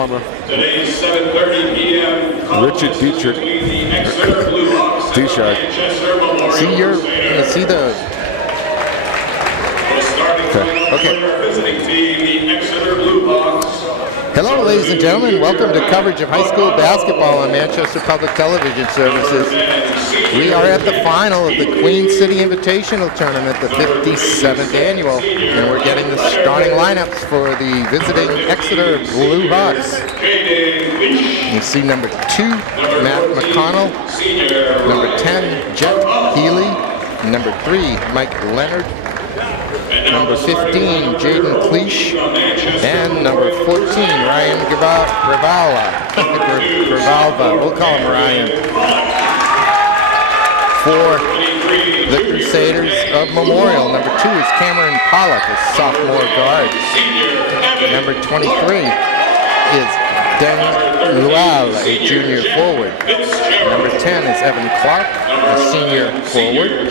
Today's 7:30 p.m. Richard Dietrich. between the Exeter Blue Hawks and the Manchester Memorial See the. Okay. Our visiting team, the Exeter Blue Hawks. Hello, ladies and gentlemen. Welcome to coverage of high school basketball on Manchester Public Television Services. We are at the final of the Queen City Invitational Tournament, the 57th annual, and we're getting the starting lineups for the visiting Exeter Blue Hawks. You see number 2, Matt McConnell, number 10, Jet Healy, number 3, Mike Leonard, number 15, Jaden Cleash, and number 14, Ryan Gravalva. We'll call him Ryan. For the Crusaders of Memorial, number 2 is Cameron Pollock, a sophomore guard. Number 23 is Den Lual, a junior forward. Number 10 is Evan Clark, a senior forward.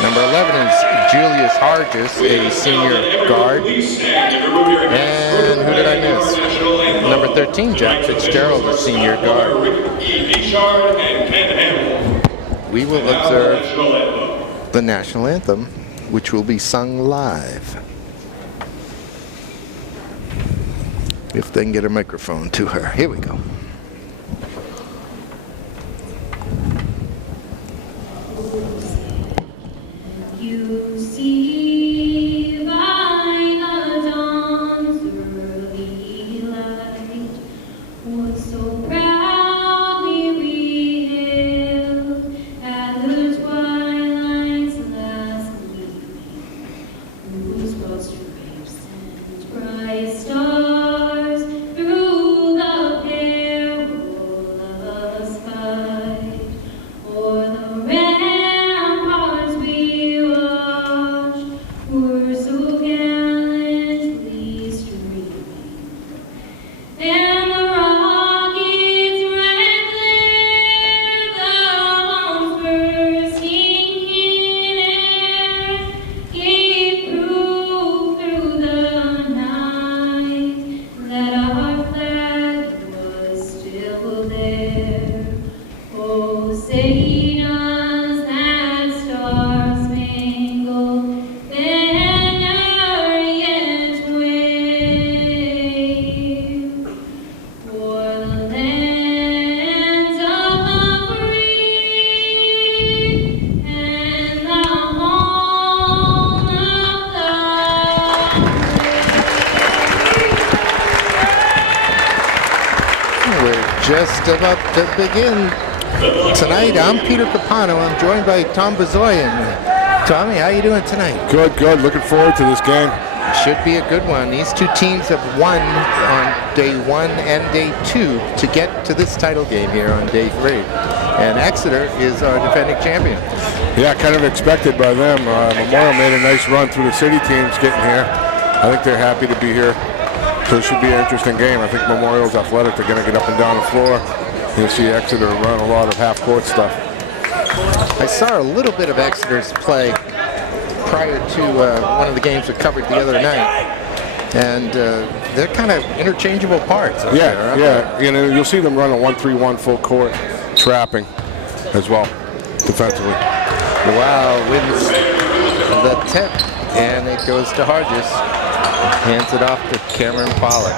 Number 11 is Julius Hargis, a senior guard. And who did I miss? Number 13, Jack Fitzgerald, a senior guard. We will observe the national anthem, which will be sung live. If they can get a microphone to her. Here we go. You see by the dawn's early light what so proudly we hailed at the twilight's last gleaming, whose broad stripes and bright stars through the perilous fight o'er the ramparts we watched were so gallantly streaming, and the rockets rang clear, the bombs bursting in air gave proof through the night that our flag was still there. Oh, say does that star-spangled banner yet wave o'er the lands of the free and the home of the We're just about to begin. Tonight, I'm Peter Capano. I'm joined by Tom Bezoyan. Tommy, how you doing tonight? Good. Looking forward to this game. Should be a good one. These two teams have won on day 1 and day 2 to get to this title game here on day 3. And Exeter is our defending champion. Yeah, kind of expected by them. Memorial made a nice run through the city teams getting here. I think they're happy to be here. So it should be an interesting game. I think Memorial's athletic. They're going to get up and down the floor. You'll see Exeter run a lot of half-court stuff. I saw a little bit of Exeter's play prior to one of the games we covered the other night. And they're kind of interchangeable parts. Yeah. You know, you'll see them run a 1-3-1 full court trapping as well defensively. Wow, wins the tip, and it goes to Hargis. Hands it off to Cameron Pollock.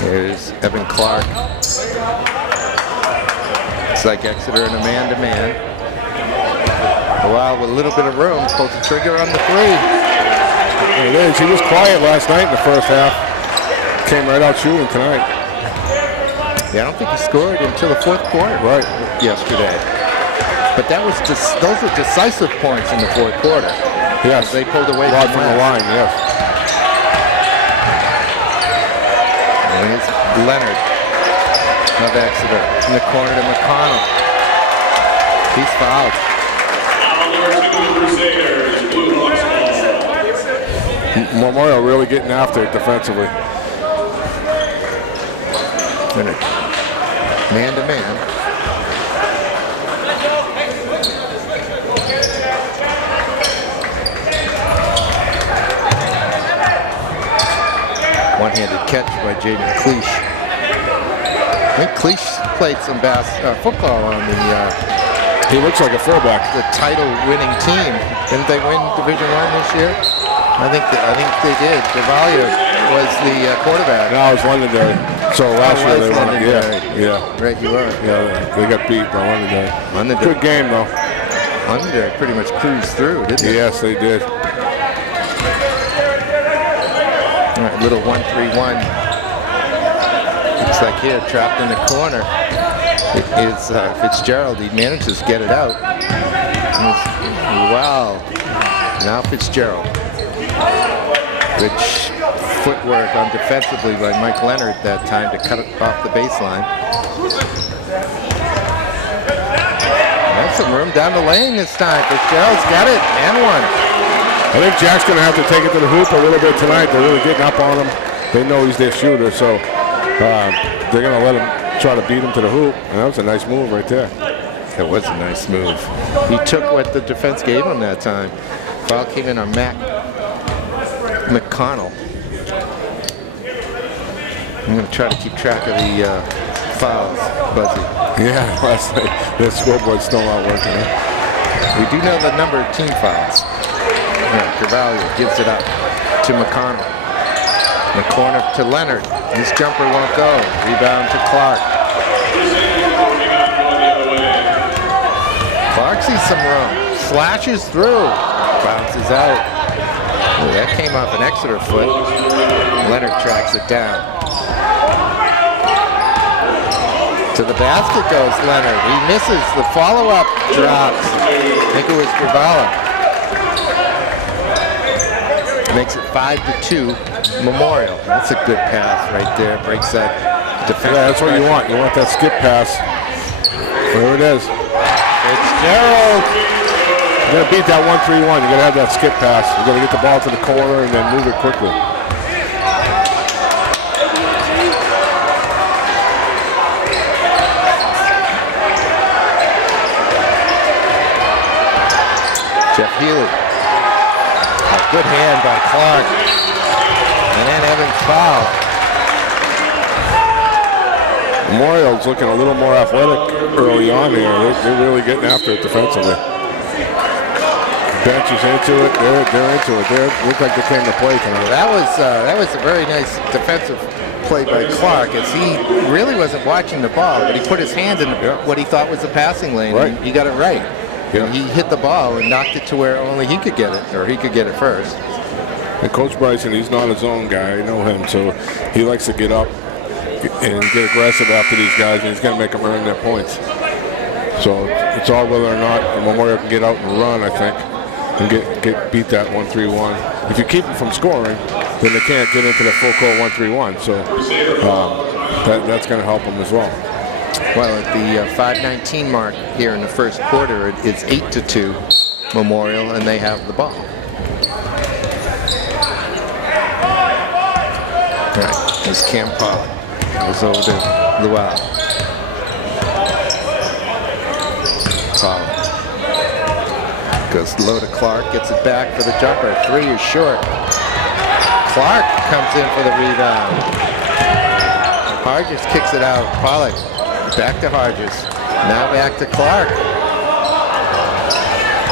Here's Evan Clark. It's like Exeter in a man-to-man. Wow, with a little bit of room, pulls the trigger on the 3. There it is. He was quiet last night in the first half. Came right out shooting tonight. Yeah, I don't think he scored until the 4th quarter. Right. Yesterday. But that was those were decisive points in the 4th quarter. Yes. They pulled away from the line, yes. And it's Leonard of Exeter in the corner to McConnell. He's fouled. Memorial really getting after it defensively. Leonard, man-to-man. One-handed catch by Jaden Cleach. I think Cleach played some football on He looks like a fullback. the title-winning team. Didn't they win Division I this year? I think they did. Gravalia was the quarterback. No, it was Londonderry. So last year they won. Yeah. Right, you are. Yeah, they got beat by Londonderry. Londonderry. Good game though. Londonderry pretty much cruised through, didn't they? Yes, they did. All right, little 1-3-1. Looks like here, trapped in the corner. It is Fitzgerald. He manages to get it out. Wow. Now Fitzgerald. Good footwork on defensively by Mike Leonard that time to cut it off the baseline. That's some room down the lane this time. Fitzgerald's got it and one. I think Jack's going to have to take it to the hoop a little bit tonight. They're really getting up on him. They know he's their shooter, so they're going to let him try to beat him to the hoop. And that was a nice move right there. It was a nice move. He took what the defense gave him that time. Foul came in on Matt McConnell. I'm going to try to keep track of the fouls, Buzzy. Yeah, last night the scoreboard's still not working. Huh? We do know the number of team fouls. Yeah, Gravalia gives it up to McConnell. In the corner to Leonard. His jumper won't go. Rebound to Clark. Clark sees some room. Slashes through. Bounces out. Ooh, that came off an Exeter foot. Leonard tracks it down. To the basket goes Leonard. He misses. The follow-up drops. I think it was Gravalia. Makes it 5-2 Memorial. That's a good pass right there. Breaks that defense. Yeah, that's what you want. You want that skip pass. There it is. Fitzgerald. You got to beat that 1-3-1. You got to have that skip pass. You got to get the ball to the corner and then move it quickly. Jeff Healy. A good hand by Clark. And then Evans foul. Memorial's looking a little more athletic early on here. They're really getting after it defensively. Bench is into it. They're into it. They look like they came to play tonight. That was a very nice defensive play by Clark, as he really wasn't watching the ball, but he put his hand in what he thought was the passing lane. Right. And he got it right. Yeah. He hit the ball and knocked it to where only he could get it, or he could get it first. And Coach Bryson, he's not his own guy. I know him, so he likes to get up and get aggressive after these guys, and he's going to make them earn their points. So it's all whether or not Memorial can get out and run, I think, and get beat that 1-3-1. If you keep them from scoring, then they can't get into the full court 1-3-1. So that's going to help them as well. Well, at the 5:19 mark here in the first quarter, it's 8-2 Memorial, and they have the ball. All right, there's Cam Pollock. Goes over to Luau. Pollock goes low to Clark, gets it back for the jumper. Three is short. Clark comes in for the rebound. Hargis kicks it out. Pollock back to Hargis. Now back to Clark.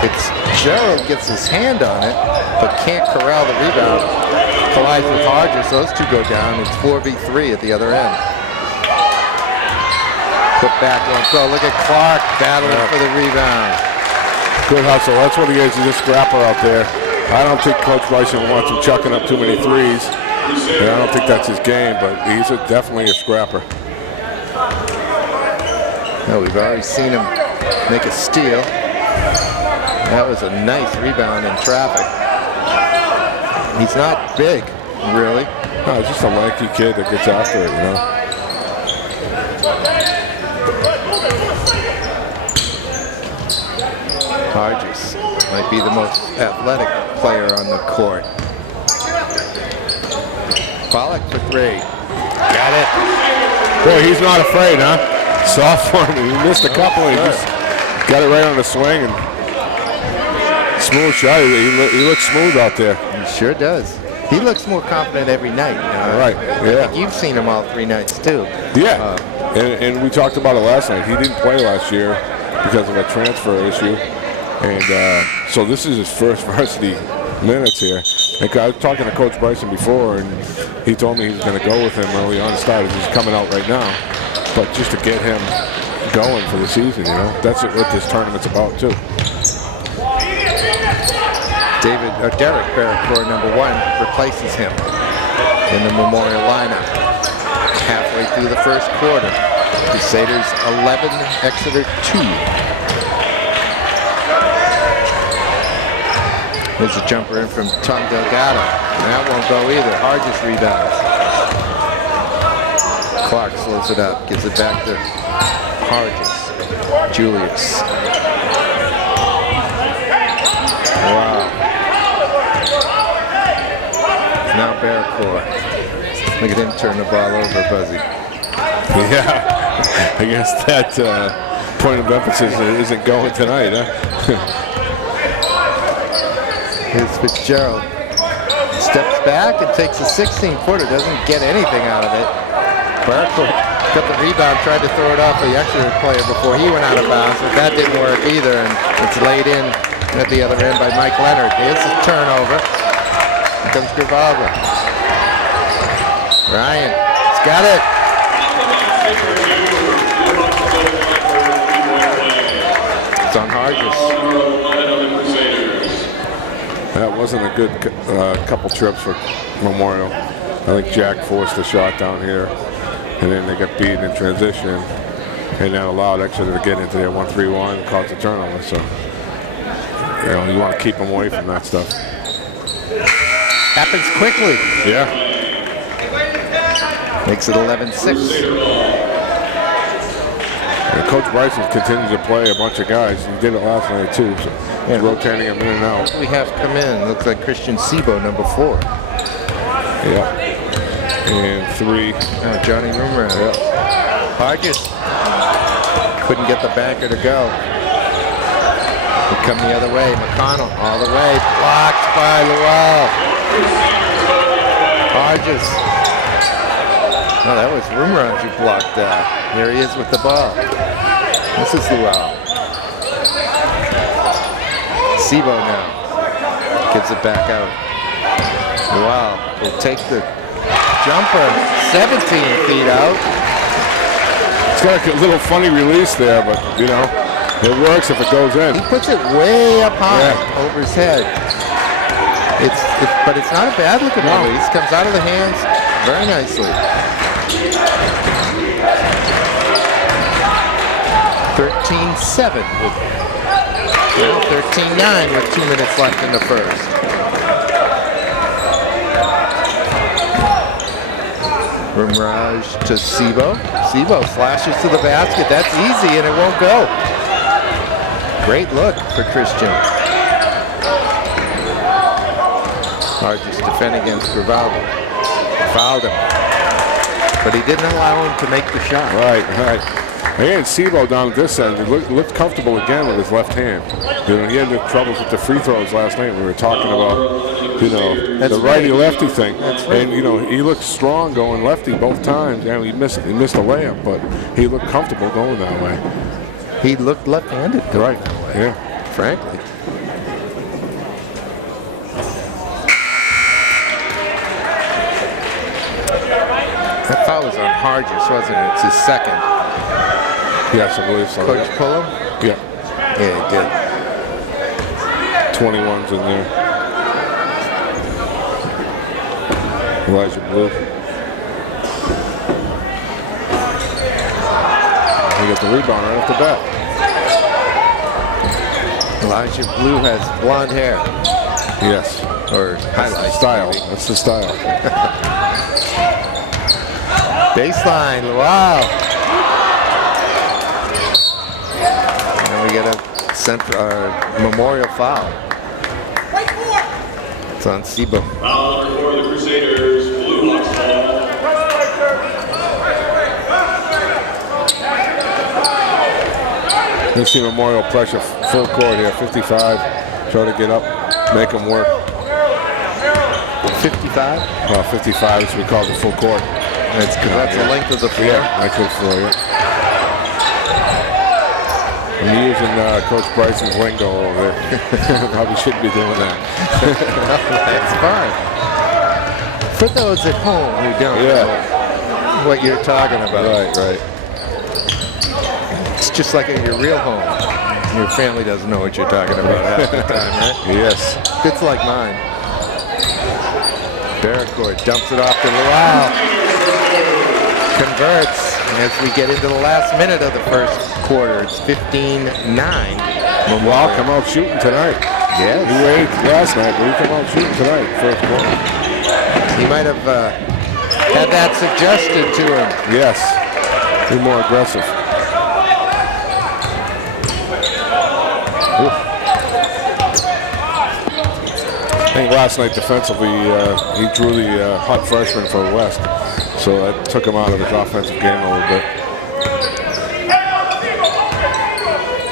It's Gerald gets his hand on it, but can't corral the rebound. Collides with Hargis. Those two go down. It's 4v3 at the other end. Put back one throw. Look at Clark battling for the rebound. Good hustle. That's what he is. He's a scrapper out there. I don't think Coach Bryson wants him chucking up too many threes. And I don't think that's his game, but he's definitely a scrapper. No, we've already seen him make a steal. That was a nice rebound in traffic. He's not big, really. No, he's just a lanky kid that gets after it, you know. Hargis might be the most athletic player on the court. Pollock for three. Got it. Boy, he's not afraid, huh? Sophomore, he missed a couple and he just got it right on the swing and smooth shot. He looks smooth out there. He sure does. He looks more confident every night. Right, yeah. I think you've seen him all 3 nights too. Yeah, and we talked about it last night. He didn't play last year because of a transfer issue. And so this is his first varsity minutes here. And I was talking to Coach Bryson before, and he told me he was going to go with him early on. Started. He's coming out right now. But just to get him going for the season, you know, that's what this tournament's about too. Derek Barracore, number 1, replaces him in the Memorial lineup. Halfway through the first quarter, Crusaders 11, Exeter 2. There's a jumper in from Tom Delgado, and that won't go either. Hargis rebounds. Clark slows it up, gives it back to Hargis. Julius. Wow. Now Barracore. Look at him turn the ball over, Buzzy. Yeah, I guess that point of emphasis isn't going tonight, huh? Here's Fitzgerald. Steps back and takes a 16-footer. Doesn't get anything out of it. Barracore got the rebound, tried to throw it off the Exeter player before he went out of bounds, but that didn't work either, and it's laid in at the other end by Mike Leonard. Here's a turnover. Here comes Grivalva. Ryan, he's got it. It's on Hargis. That wasn't a good couple trips for Memorial. I think Jack forced a shot down here, and then they got beaten in transition, and that allowed Exeter to get into their 1-3-1 and cause a turnover. So, you know, you want to keep them away from that stuff. Happens quickly. Yeah. Makes it 11-6. And Coach Bryson continues to play a bunch of guys. He did it last night too, so he's rotating them in and out. We have come in. Looks like Christian Sebo, number 4. Yeah. And 3. Oh, Johnny Rumran. Yeah. Hargis couldn't get the banker to go. They come the other way. McConnell all the way. Blocked by Luau. Hargis. Oh, that was Rumran who blocked that. Here he is with the ball. This is Luau. Sebo now. Gives it back out. Luau will take the jumper. 17 feet out. It's got a little funny release there, but, you know, it works if it goes in. He puts it way up high over his head. But it's not a bad looking release. Comes out of the hands very nicely. 13-7 with 13-9 with 2 minutes left in the first. Rumraj to Sebo. Sebo flashes to the basket. That's easy and it won't go. Great look for Christian. Hargis defend against Grivalva. Fouled him. But he didn't allow him to make the shot. Right. Again, Sebo down at this end, he looked comfortable again with his left hand. You know, he had the troubles with the free throws last night. We were talking about, you know, That's the righty-lefty thing. That's right. And, you know, he looked strong going lefty both times. And he missed a layup, but he looked comfortable going that way. He looked left-handed going that way. Yeah. Frankly. That foul was on Hargis, wasn't it? It's his second. Yes, I believe so. Coach pull him? Yeah. Yeah, he did. 21's in there. Elijah Blue. He got the rebound right off the bat. Elijah Blue has blonde hair. Yes. Or highlight Style. That's the style. Baseline, wow. Now we get a Memorial foul. It's on Sebo. Foul for the Crusaders, Blue Hawks ball. You see Memorial pressure full court here, 55. Try to get up, make them work. 55? 55 as we call the full court. That's because that's the length of the floor. Yeah, length of the floor, yeah. I'm using Coach Bryson's lingo over there. Probably shouldn't be doing that. That's fine. For those at home who don't know what you're talking about. Right. It's just like at your real home. Your family doesn't know what you're talking about half the time, right? Yes. It's like mine. Barracourt dumps it off to Luau. Converts as we get into the last minute of the first quarter. It's 15-9. Wow, come out shooting tonight. Yes. He waited last night, but he come out shooting tonight, first quarter. He might have had that suggested to him. Yes. Be more aggressive. I think last night defensively, he drew the hot freshman for West, so that took him out of his offensive game a little bit.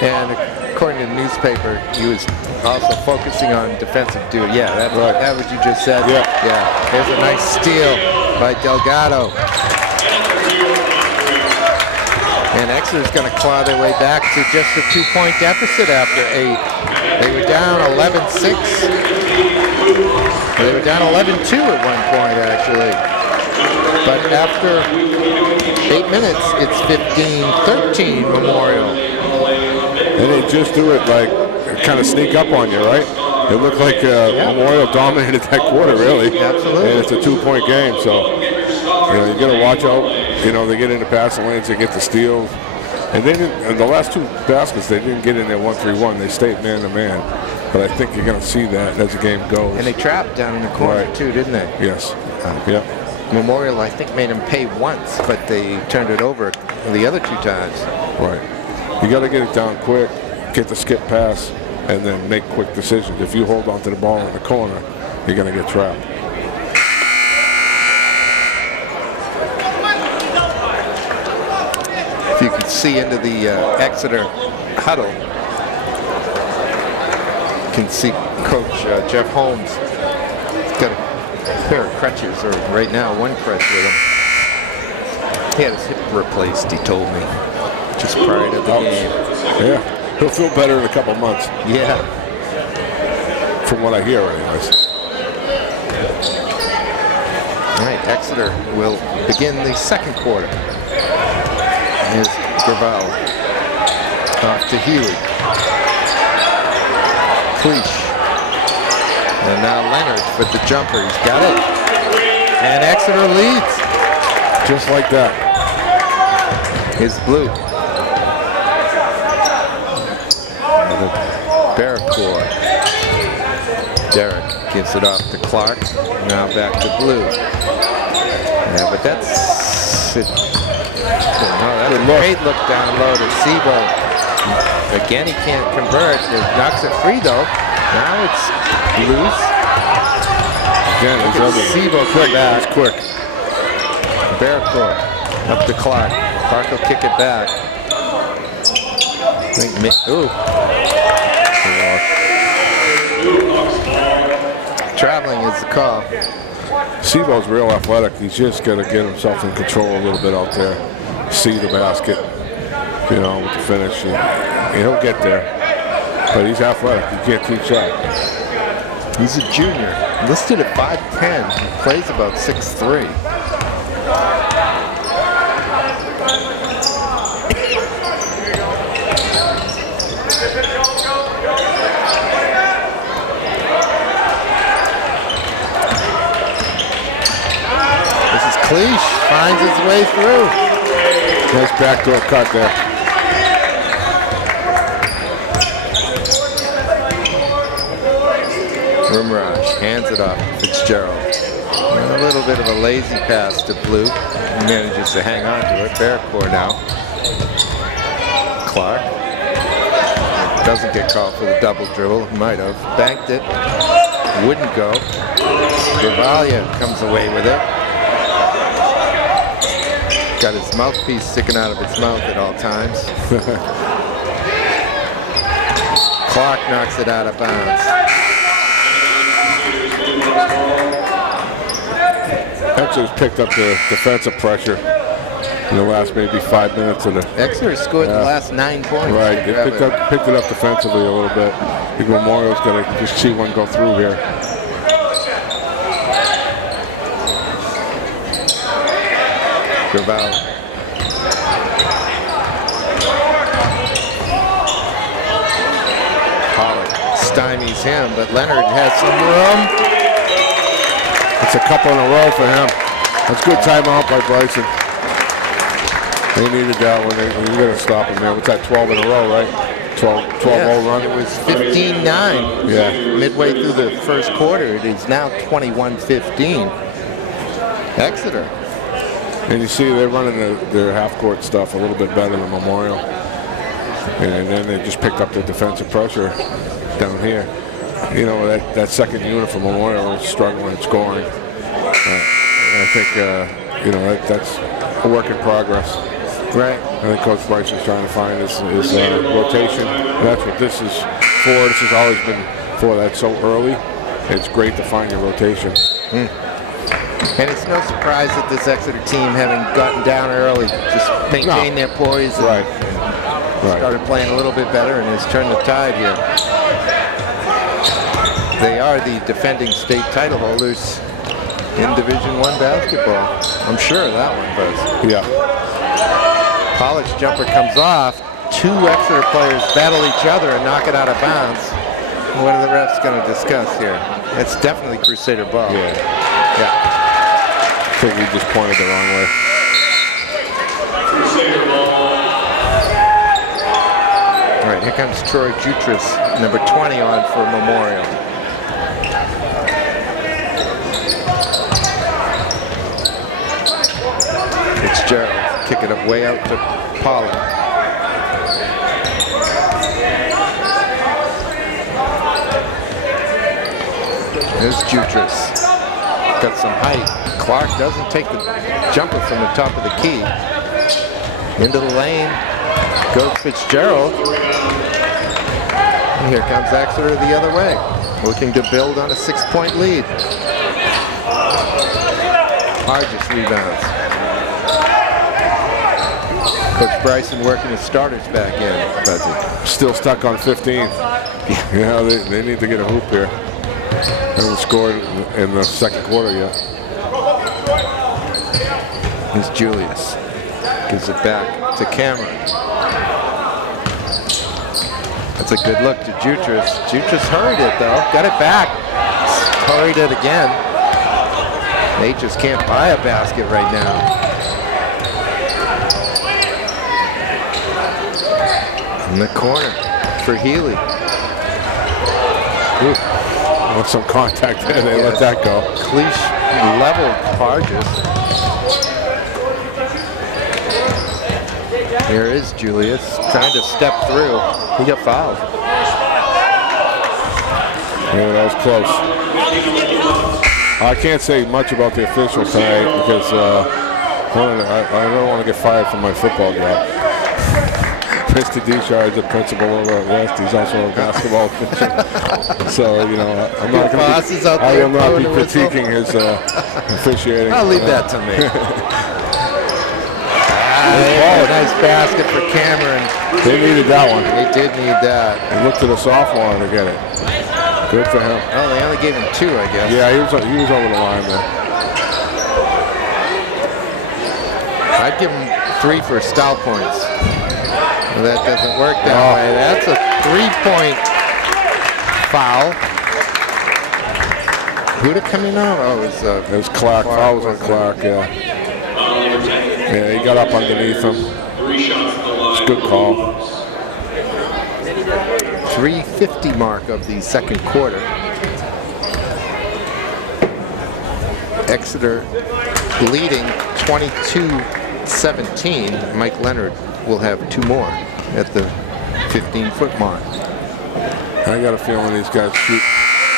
And according to the newspaper, he was also focusing on defensive duty. Yeah, that's right. That what you just said? Yeah. There's a nice steal by Delgado. And Exeter's going to claw their way back to just a 2-point deficit after 8. They were down 11-6. They were down 11-2 at one point, actually. But after 8 minutes, it's 15-13 Memorial. And they just do it like kind of sneak up on you, right? It looked like Memorial dominated that quarter, really. Absolutely. And it's a 2-point game, so you got to watch out. They get into passing lanes, they get the steals. And they didn't. In the last 2 baskets, they didn't get in there 1-3-1. They stayed man to man. But I think you're going to see that as the game goes. And they trapped down in the corner too, didn't they? Yes. Yeah. Memorial, I think, made them pay once, but they turned it over the other 2 times. Right. You got to get it down quick, get the skip pass, and then make quick decisions. If you hold on to the ball in the corner, you're going to get trapped. If you could see into the Exeter huddle, you can see Coach Jeff Holmes. He's got a pair of crutches, or right now 1 crutch with him. He had his hip replaced, he told me, just prior to the game. Yeah, he'll feel better in a couple months. Yeah. From what I hear, anyways. All right, Exeter will begin the second quarter. Here's Gravel off to Healy. Cleach. And now Leonard with the jumper. He's got it. And Exeter leads. Just like that. Here's Blue. Barracourt. Derek gives it off to Clark. Now back to Blue. Yeah, but that's it. That's a great look down low to Sebo. Again, he can't convert. He knocks it free though. Now it's loose. Again, Sebo quick back. He's quick. Barracourt up to Clark. Clark will kick it back. Ooh. Traveling is the call. Sebo's real athletic. He's just got to get himself in control a little bit out there. See the basket, with the finish. He'll get there. But he's athletic. You can't teach that. He's a junior. Listed at 5'10". He plays about 6'3". Cleach finds his way through. Nice backdoor cut there. Rumraj hands it off to Fitzgerald. And a little bit of a lazy pass to Blue. He manages to hang on to it. Barracourt now. Clark. Doesn't get called for the double dribble. Might have. Banked it. Wouldn't go. Gravalia comes away with it. Got his mouthpiece sticking out of his mouth at all times. Clark knocks it out of bounds. Exeter's picked up the defensive pressure in the last maybe 5 minutes of the. Exeter scored the last 9 points. Right, they picked it up defensively a little bit. I think Memorial's going to just see one go through here. Gravel. Pollock stymies him, but Leonard has some room. It's a couple in a row for him. That's good timeout by Bryson. They needed that one. You got to stop him there. What's that, 12 in a row, right? 12-0 run. It was 15-9. Yeah. Midway through the first quarter, it is now 21-15. Exeter. And you see they're running their half-court stuff a little bit better than Memorial. And then they just picked up the defensive pressure down here. You know, that second unit for Memorial is struggling at scoring. I think, you know, that's a work in progress. Right. I think Coach Bryce is trying to find his rotation. And that's what this is for. This has always been for. That's so early. It's great to find your rotation. And it's no surprise that this Exeter team, having gotten down early, just maintained their poise and Right. started playing a little bit better and has turned the tide here. They are the defending state title holders in Division I basketball. I'm sure of that one, Buzz. Yeah. Pollock's jumper comes off. 2 Exeter players battle each other and knock it out of bounds. What are the refs going to discuss here? It's definitely Crusader ball. Yeah. Yeah. I think we just pointed the wrong way. All right, here comes Troy Jutras, number 20 on for Memorial. Fitzgerald kick it up way out to Pollock. There's Jutras. Got some height. Clark doesn't take the jumper from the top of the key. Into the lane goes Fitzgerald. And here comes Exeter the other way, looking to build on a 6-point lead. Hargis rebounds. Coach Bryson working his starters back in. Buzzy. Still stuck on 15. Yeah, they need to get a hoop here. They haven't scored in the second quarter yet. Here's Julius. Gives it back to Cameron. That's a good look to Jutras. Jutras hurried it though. Got it back. Hurried it again. They just can't buy a basket right now. In the corner for Healy. Ooh. Want some contact there. They let that go. Cleach leveled Hargis. Here is Julius trying to step through. He got fouled. Yeah, that was close. I can't say much about the officials tonight because I don't want to get fired from my football job. Mr. Duchard is the principal over at West. He's also a basketball official. So, you know, I'm not going to I will not be critiquing his officiating. I'll leave that to me. Nice basket for Cameron. They needed that one. They did need that. He looked to the sophomore to get it. Good for him. Oh, they only gave him 2, I guess. Yeah, he was over the line there. I'd give him 3 for style points. Well, that doesn't work that way. That's a 3-point foul. Who'd it come in on? Oh, it was Clark. Foul was on Clark, yeah. Yeah, he got up underneath him. It's a good call. 3:50 mark of the second quarter. Exeter leading 22-17. Mike Leonard will have 2 more at the 15-foot mark. I got a feeling these guys shoot.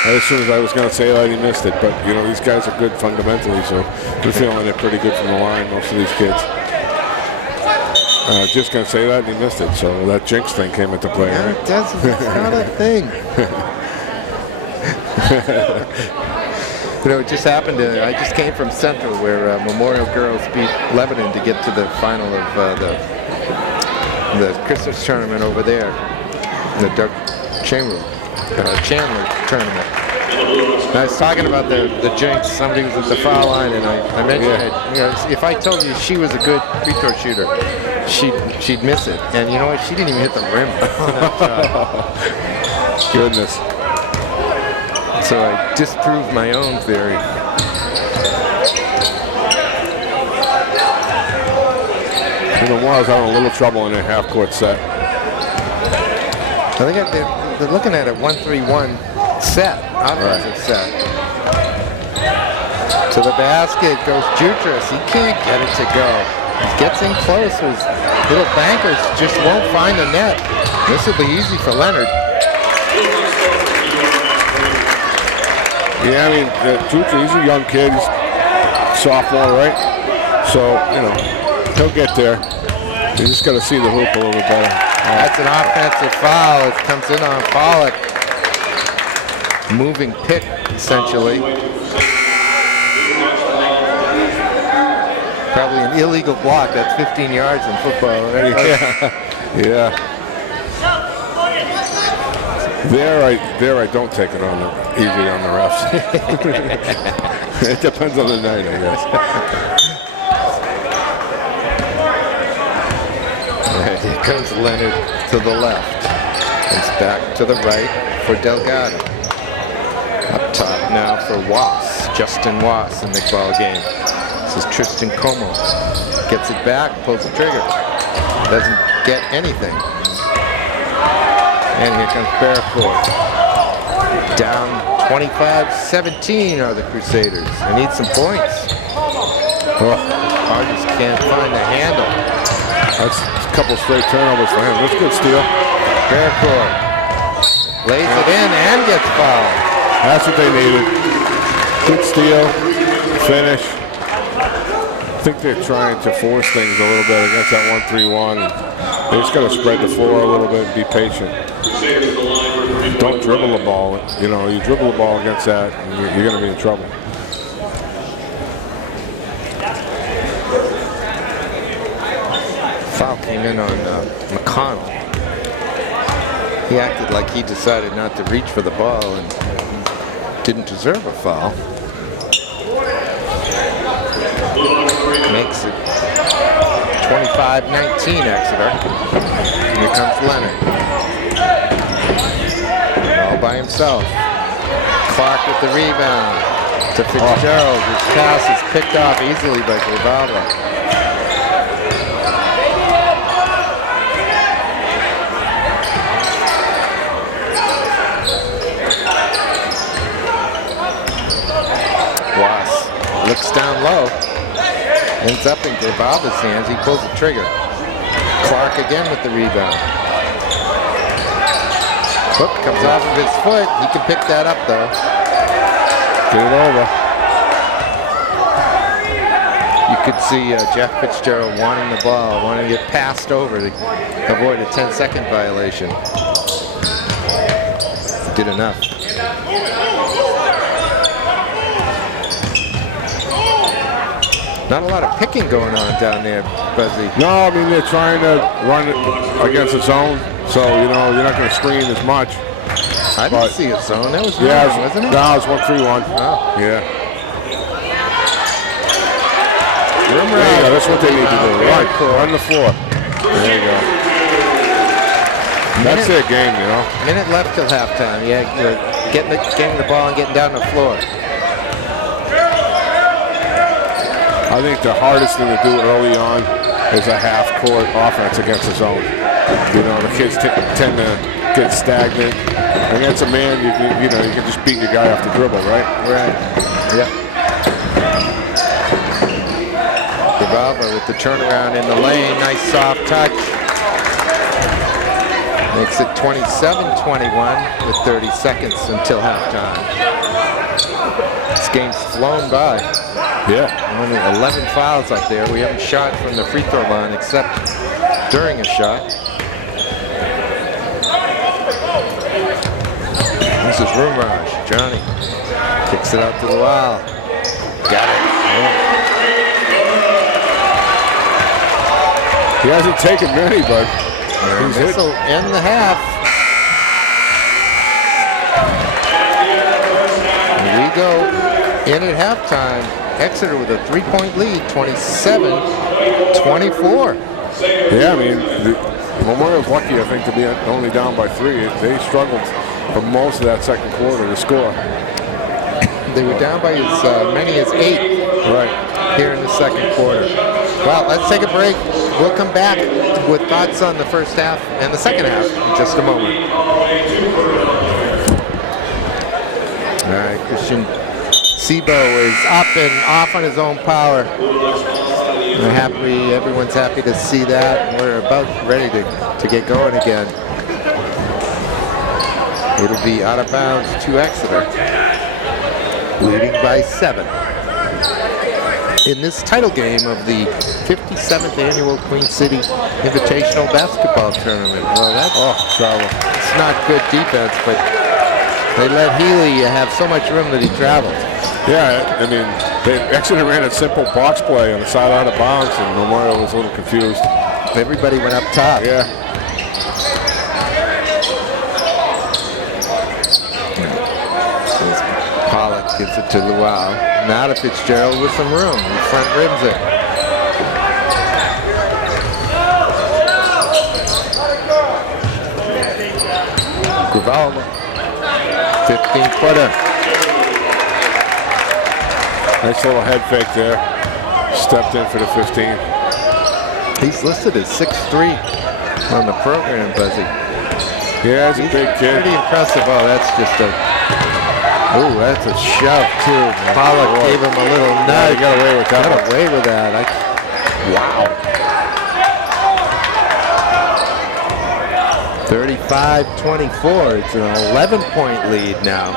As soon as I was going to say that, he missed it. But, you know, these guys are good fundamentally, so I'm feeling they're pretty good from the line, most of these kids. Just going to say that, and he missed it. So that jinx thing came into play. Yeah, it doesn't. It's not a thing. You know, it just happened to, I just came from Central where Memorial Girls beat Lebanon to get to the final of the Christmas tournament over there, the Doug Chandler tournament. And I was talking about the jinx. Somebody was at the foul line, and I mentioned it. You know, if I told you she was a good free throw shooter, she'd miss it. And you know what? She didn't even hit the rim on that shot. Goodness. So I disproved my own theory. The Memorial's having a little trouble in their half-court set. I think they're looking at a 1-3-1 set, offensive set. To the basket goes Jutras. He can't get it to go. He gets in close. His little bankers just won't find the net. This will be easy for Leonard. Yeah, I mean, Jutras, he's a young kid. He's sophomore, right? So, you know, he'll get there. You just got to see the hoop a little bit better. That's an offensive foul. It comes in on Pollock. Moving pick, essentially. Probably an illegal block. That's 15 yards in football. Yeah. There I don't take it on easy on the refs. It depends on the night, I guess. Here comes Leonard to the left. It's back to the right for Delgado. Up top now for Wass. Justin Wass in the ball game. This is Tristan Como. Gets it back, pulls the trigger. Doesn't get anything. And here comes Bearcourt. Down 25-17 are the Crusaders. They need some points. Hargis can't find the handle. That's a couple straight turnovers for him. That's good steal. Bearcourt lays it in and gets fouled. That's what they needed. Good steal. Finish. I think they're trying to force things a little bit against that 1-3-1. They just got to spread the floor a little bit and be patient. Don't dribble the ball. You know, you dribble the ball against that, and you're going to be in trouble. Foul came in on McConnell. He acted like he decided not to reach for the ball and didn't deserve a foul. Makes it 25-19 Exeter. Here comes Leonard. All by himself. Clark with the rebound to Fitzgerald. His pass is picked off easily by Grivalva. Wass looks down low. Ends up in Grivalva's hands. He pulls the trigger. Clark again with the rebound. Hook comes off of his foot. He can pick that up though. Get it over. You could see Jeff Fitzgerald wanting the ball, wanting to get passed over to avoid a 10-second violation. He did enough. Not a lot of picking going on down there, Buzzy. No, I mean, they're trying to run it against the zone, so, you know, you're not going to screen as much. I didn't see a zone. That was yeah, wrong, wasn't it? No, it was 1-3-1. Oh. Yeah. There you go. That's what they need to do. Run the floor. There you go. That's their game, you know. Minute left till halftime. Yeah, getting the ball and getting down the floor. I think the hardest thing to do early on is a half-court offense against the zone. You know, the kids tend to get stagnant. Against a man, you can just beat your guy off the dribble, right? Right. Yep. Grivalva with the turnaround in the lane. Nice soft touch. Makes it 27-21 with 30 seconds until halftime. This game's flown by. Yeah. Only 11 fouls up there. We haven't shot from the free throw line except during a shot. This is Rumraj, Johnny. Kicks it out to the wall. Got it. He hasn't taken many, but he's hit. Missile in the half. Here we go. In at halftime. Exeter with a 3-point lead, 27-24. Yeah, I mean, Memorial's lucky, I think, to be only down by 3. They struggled for most of that second quarter to score. They were down by as many as 8 Right. here in the second quarter. Well, let's take a break. We'll come back with thoughts on the first half and the second half in just a moment. All right, Christian Sebo is up and off on his own power. Everyone's happy to see that. We're about ready to get going again. It'll be out of bounds to Exeter, leading by 7. In this title game of the 57th annual Queen City Invitational Basketball Tournament. Well, that's it's not good defense, but they let Healy have so much room that he traveled. Yeah, I mean, Exeter ran a simple box play on the side out of bounds, and Memorial was a little confused. Everybody went up top. Yeah. Pollock gives it to Luau. Now to Fitzgerald with some room. He front rims it. Grivalva. 15-footer. Nice little head fake there. Stepped in for the 15. He's listed as 6'3" on the program, Buzzy. Yeah, he's a big kid. Pretty impressive. Oh, that's just a... Ooh, that's a shove, too. Pollock gave him a little nudge. He got away with that. Got away with that. Wow. 35-24. It's an 11-point lead now.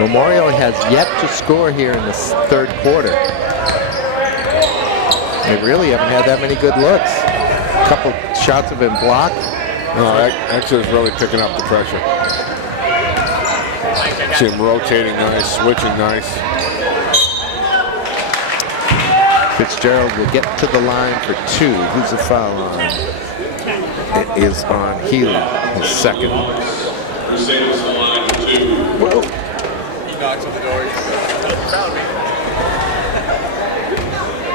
Memorial has yet to score here in the third quarter. They really haven't had that many good looks. A couple shots have been blocked. No, Exeter's really picking up the pressure. See him rotating nice, switching nice. Fitzgerald will get to the line for 2. Who's the foul on? It is on Healy, his second. Crusaders on the line for 2. Whoa. He knocks on the door. Found me.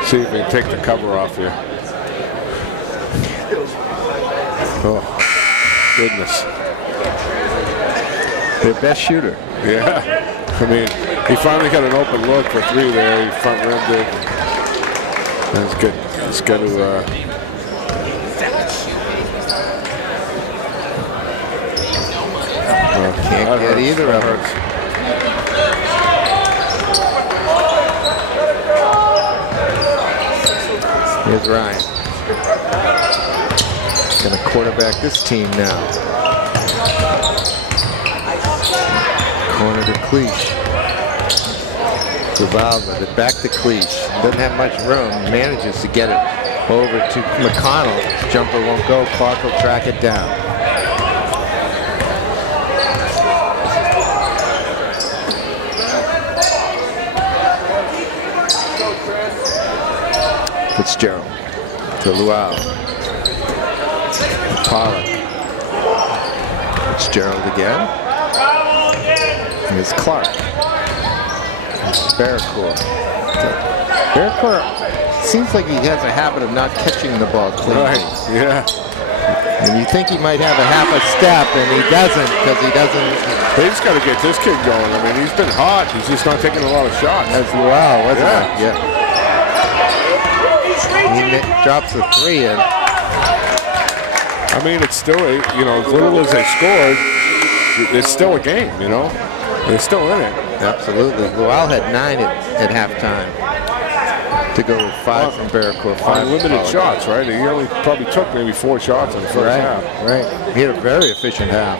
See if we can take the cover off here. Oh, goodness. Their best shooter. Yeah. I mean, he finally got an open look for 3 there. He front rimmed it. That's good. It's good to... Can't get either of them. Here's Ryan. Gonna quarterback this team now. Corner to Cleach. Grivalva, back to Cleach. Doesn't have much room. Manages to get it over to McConnell. Jumper won't go. Clark will track it down. Fitzgerald to Luau. Pollock. Fitzgerald again. Here's Clark. Bearcourt. Bearcourt seems like he has a habit of not catching the ball cleanly. Right, yeah. And you think he might have a half a step, and he doesn't, because he doesn't. They just got to get this kid going. I mean, he's been hot. He's just not taking a lot of shots. That's Luau, wasn't it? Yeah. He drops a 3 in. I mean, it's still, as little as they scored, it's still a game, They're still in it. Absolutely. Luau had 9 at halftime to go with 5 from Bearcourt. 5 Unlimited shots, right? He only probably took maybe 4 shots in the first half. Right. He had a very efficient half.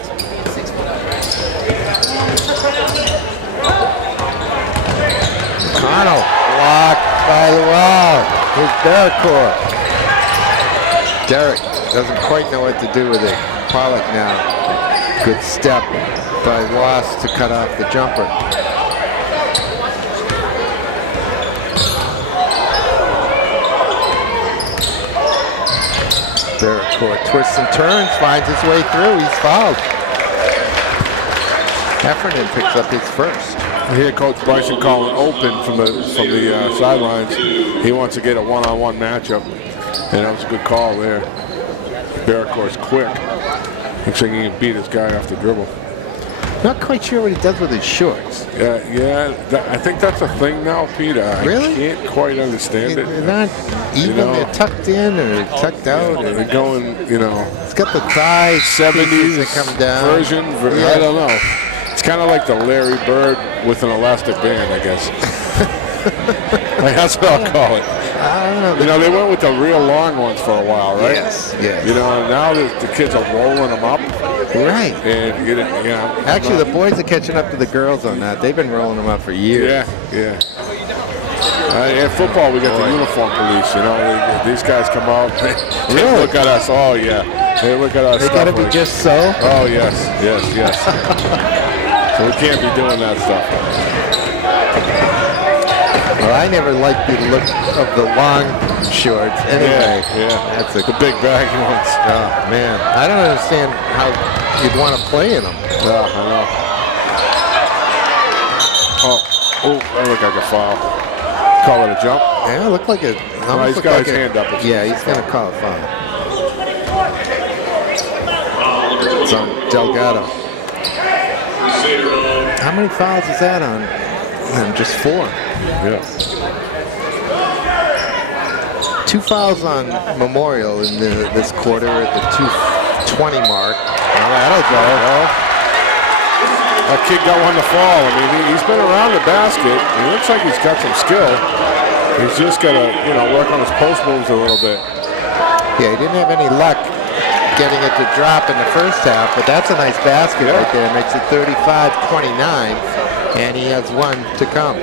McConnell blocked by Luau. Here's Bearcourt. Derek doesn't quite know what to do with it. Pollock now. Good step by Ross to cut off the jumper. Bearcourt twists and turns, finds his way through. He's fouled. Heffernan picks up his first. I hear Coach Bryson calling open from the sidelines. He wants to get a one-on-one matchup, and that was a good call there. Bearcourt's quick. Looks like he can beat his guy off the dribble. Not quite sure what he does with his shorts. I think that's a thing now, Peter. Really? I can't quite understand it. They're not even, they're tucked in or tucked out. Or They're going, it's got the thigh 70s that come down. version. I don't know. It's kind of like the Larry Bird with an elastic band, I guess. Like, that's what I'll call it. I don't know. They went with the real long ones for a while, right? Yes. Now the kids are rolling them up. Right. And, Actually, the boys are catching up to the girls on that. They've been rolling them up for years. Yeah. In football, we got the uniform police. These guys come out. They look at us. Oh, yeah. They look at us. They got to be just so. Oh, yes. So we can't be doing that stuff. Well, I never liked the look of the long shorts. Anyway, that's the big baggy ones. Oh man, I don't understand how you'd want to play in them. Yeah, I know. Oh, that looked like a foul. Call it a jump. Yeah, it looked like it. He's got his hand up. Yeah, he's going to call a foul. It's on Delgado. How many fouls is that on? Just 4. Yeah. 2 fouls on Memorial in this quarter at the 2:20 mark. Well, that'll go. That kid got one to fall. I mean, he's been around the basket. It looks like he's got some skill. He's just got to, work on his post moves a little bit. Yeah, he didn't have any luck getting it to drop in the first half, but that's a nice basket right there. Makes it 35-29, and he has one to come.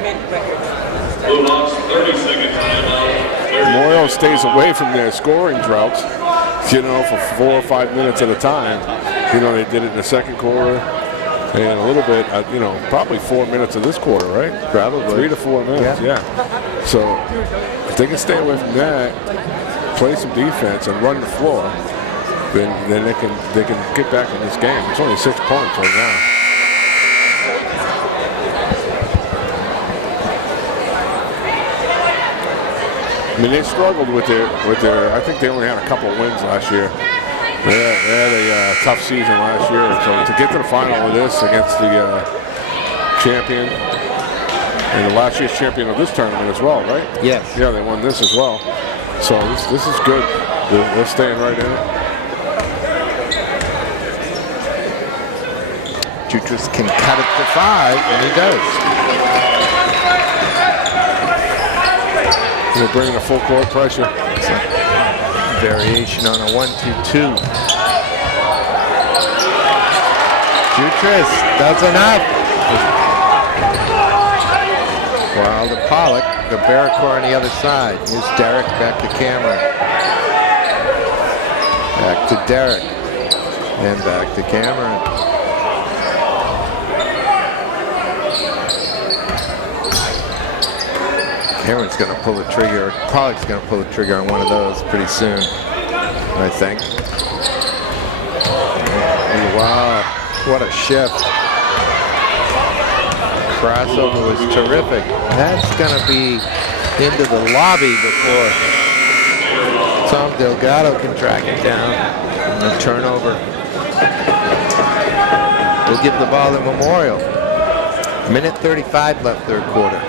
Memorial stays away from their scoring droughts, for 4 or 5 minutes at a time. They did it in the second quarter and a little bit, probably 4 minutes of this quarter, right? Probably. 3 to 4 minutes, yeah. So if they can stay away from that, play some defense and run the floor, then they can get back in this game. It's only 6 points right now. I mean, they struggled with their. I think they only had a couple of wins last year. They had a tough season last year, so to get to the final of this against the champion and the last year's champion of this tournament as well, right? Yes. Yeah, they won this as well. So this is good. They're staying right in it. Jutras can cut it to 5, and he does. They're bringing the full court pressure. Variation on a 1-2-2. Jutras does enough. While the Pollock, the Bearcourt on the other side. Here's Derek back to Cameron. Back to Derek. And back to Cameron. Cameron's going to pull the trigger. Pollock's going to pull the trigger on one of those pretty soon, I think. Wow, what a shift. Crossover was terrific. That's going to be into the lobby before Tom Delgado can track it down. And a turnover. We'll give the ball to Memorial. Minute 35 left third quarter.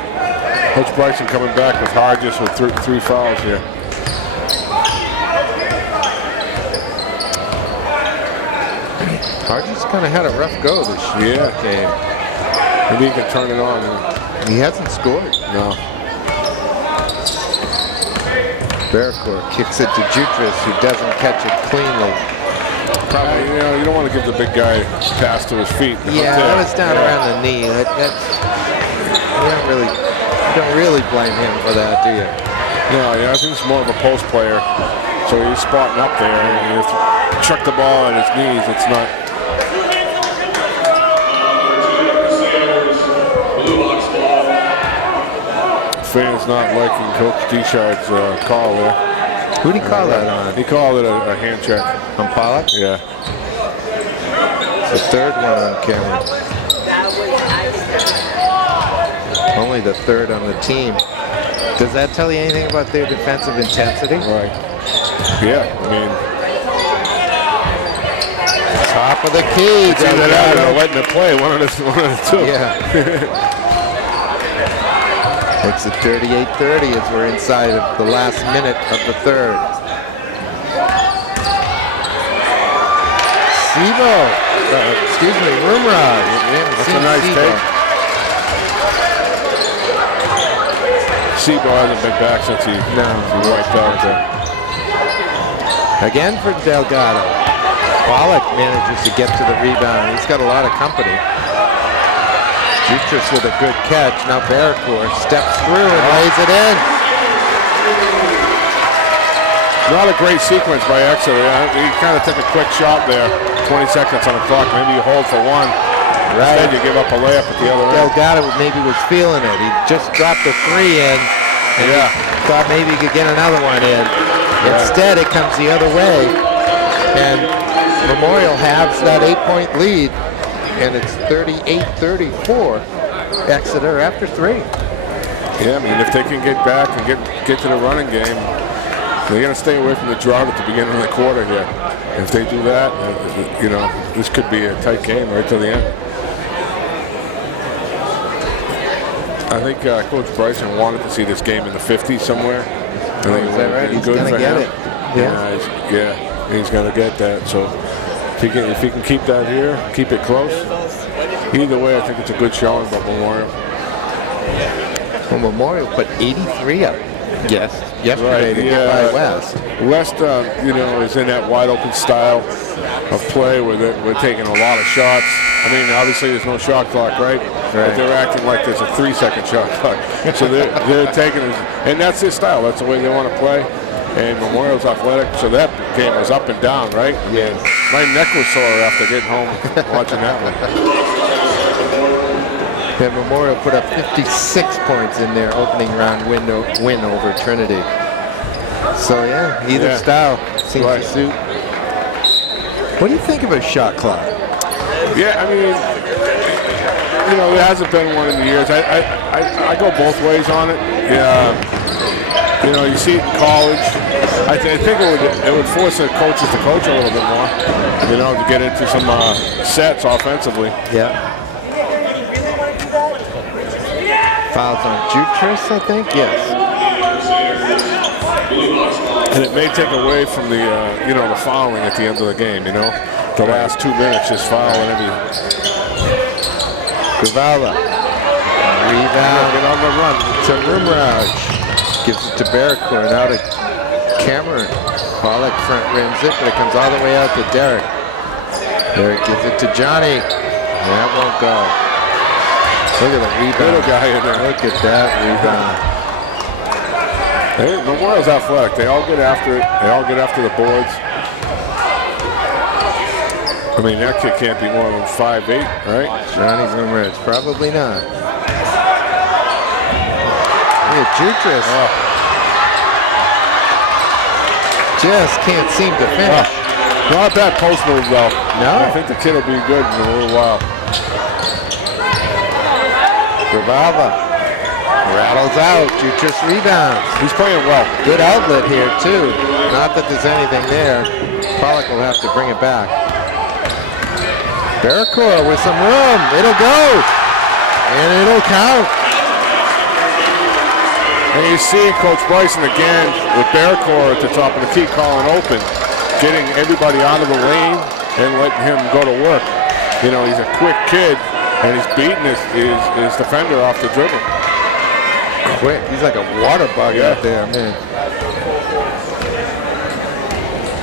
Coach Bryson coming back with Hodges with 3 fouls here. Hodges kind of had a rough go this game. Maybe he can turn it on. He hasn't scored. No. Bearcourt kicks it to Jutras, who doesn't catch it cleanly. You don't want to give the big guy a pass to his feet. Yeah, that was down around the knee. You don't really blame him for that, do you? No, I think it's more of a post player. So he's spotting up there, and you chuck the ball at his knees. It's not. Fans not liking Coach Deschard's call there. Who did he call that on? He called it a hand check. On Pollock? Yeah. The third one on camera. Only the third on the team. Does that tell you anything about their defensive intensity? Right. Yeah, I mean, Top of the key. it's either that or letting it play. One of the two. Yeah. It's at 38-30 as we're inside of the last minute of the third. Sebo, excuse me, Rumraj. We haven't That's seen a nice Sebo. take. Sebo hasn't been back since he wiped out there. Again for Delgado. Pollock manages to get to the rebound. He's got a lot of company. Jutras with a good catch. Now Barracourt steps through and lays it in. Not a great sequence by Exeter. He kind of took a quick shot there. 20 seconds on the clock. Maybe you hold for one. Right. Instead, you give up a layup at the other end. Delgado maybe was feeling it. He just dropped a three in and he thought maybe he could get another one in. Instead, it comes the other way. And Memorial has that 8-point lead. And it's 38-34 Exeter after three. Yeah, I mean, if they can get back and get to the running game, they're going to stay away from the drought at the beginning of the quarter here. If they do that, you know, this could be a tight game right to the end. I think Coach Bryson wanted to see this game in the 50s somewhere. I think Is that right? He's going to get it. Yeah, he's going to get that. So if he can keep that here, keep it close. Either way, I think it's a good showing by Memorial. Well, Memorial put 83 up yesterday to get by West. West, you know, is in that wide open style of play where we're taking a lot of shots. I mean, obviously there's no shot clock, right? But they're acting like there's a 3-second shot clock. So they're taking it, and that's their style. That's the way they want to play. And Memorial's athletic, so that game was up and down, right? Yeah. My neck was sore after getting home watching that one. And Memorial put up 56 points in their opening round win over Trinity. So yeah, either style seems to suit. What do you think of a shot clock? Yeah, I mean, you know, there hasn't been one in the years. I go both ways on it. Yeah, you know, you see it in college. I think it would force the coaches to coach a little bit more, you know, to get into some sets offensively. Yeah. Fouls on Jutras, I think. Yes. And it may take away from the, you know, the fouling at the end of the game. You know, the last 2 minutes just fouling every. Guvala. Rebound. Get on the run. To Rumraj. Gives it to Barracourt. Now to Cameron. Pollock front rims it, but it comes all the way out to Derek. Derek gives it to Johnny. That won't go. Look at the rebound. Little guy in there. Look at that rebound. Hey, Memorial's athletic. They all get after it. They all get after the boards. I mean, that kid can't be more than 5'8", right? Johnny's Rumraj. Probably not. Look at Jutras. Just can't seem to finish. Not a bad post move, though. No. I think the kid will be good in a little while. Gravava rattles out. Jutras rebounds. He's playing well. Good outlet here, too. Not that there's anything there. Pollock will have to bring it back. Barracourt with some room. It'll go. And it'll count. And you see Coach Bryson again with Barracourt at the top of the key calling open, getting everybody out of the lane and letting him go to work. You know, he's a quick kid, and he's beating his defender off the dribble. Quick. He's like a water bug out there, man.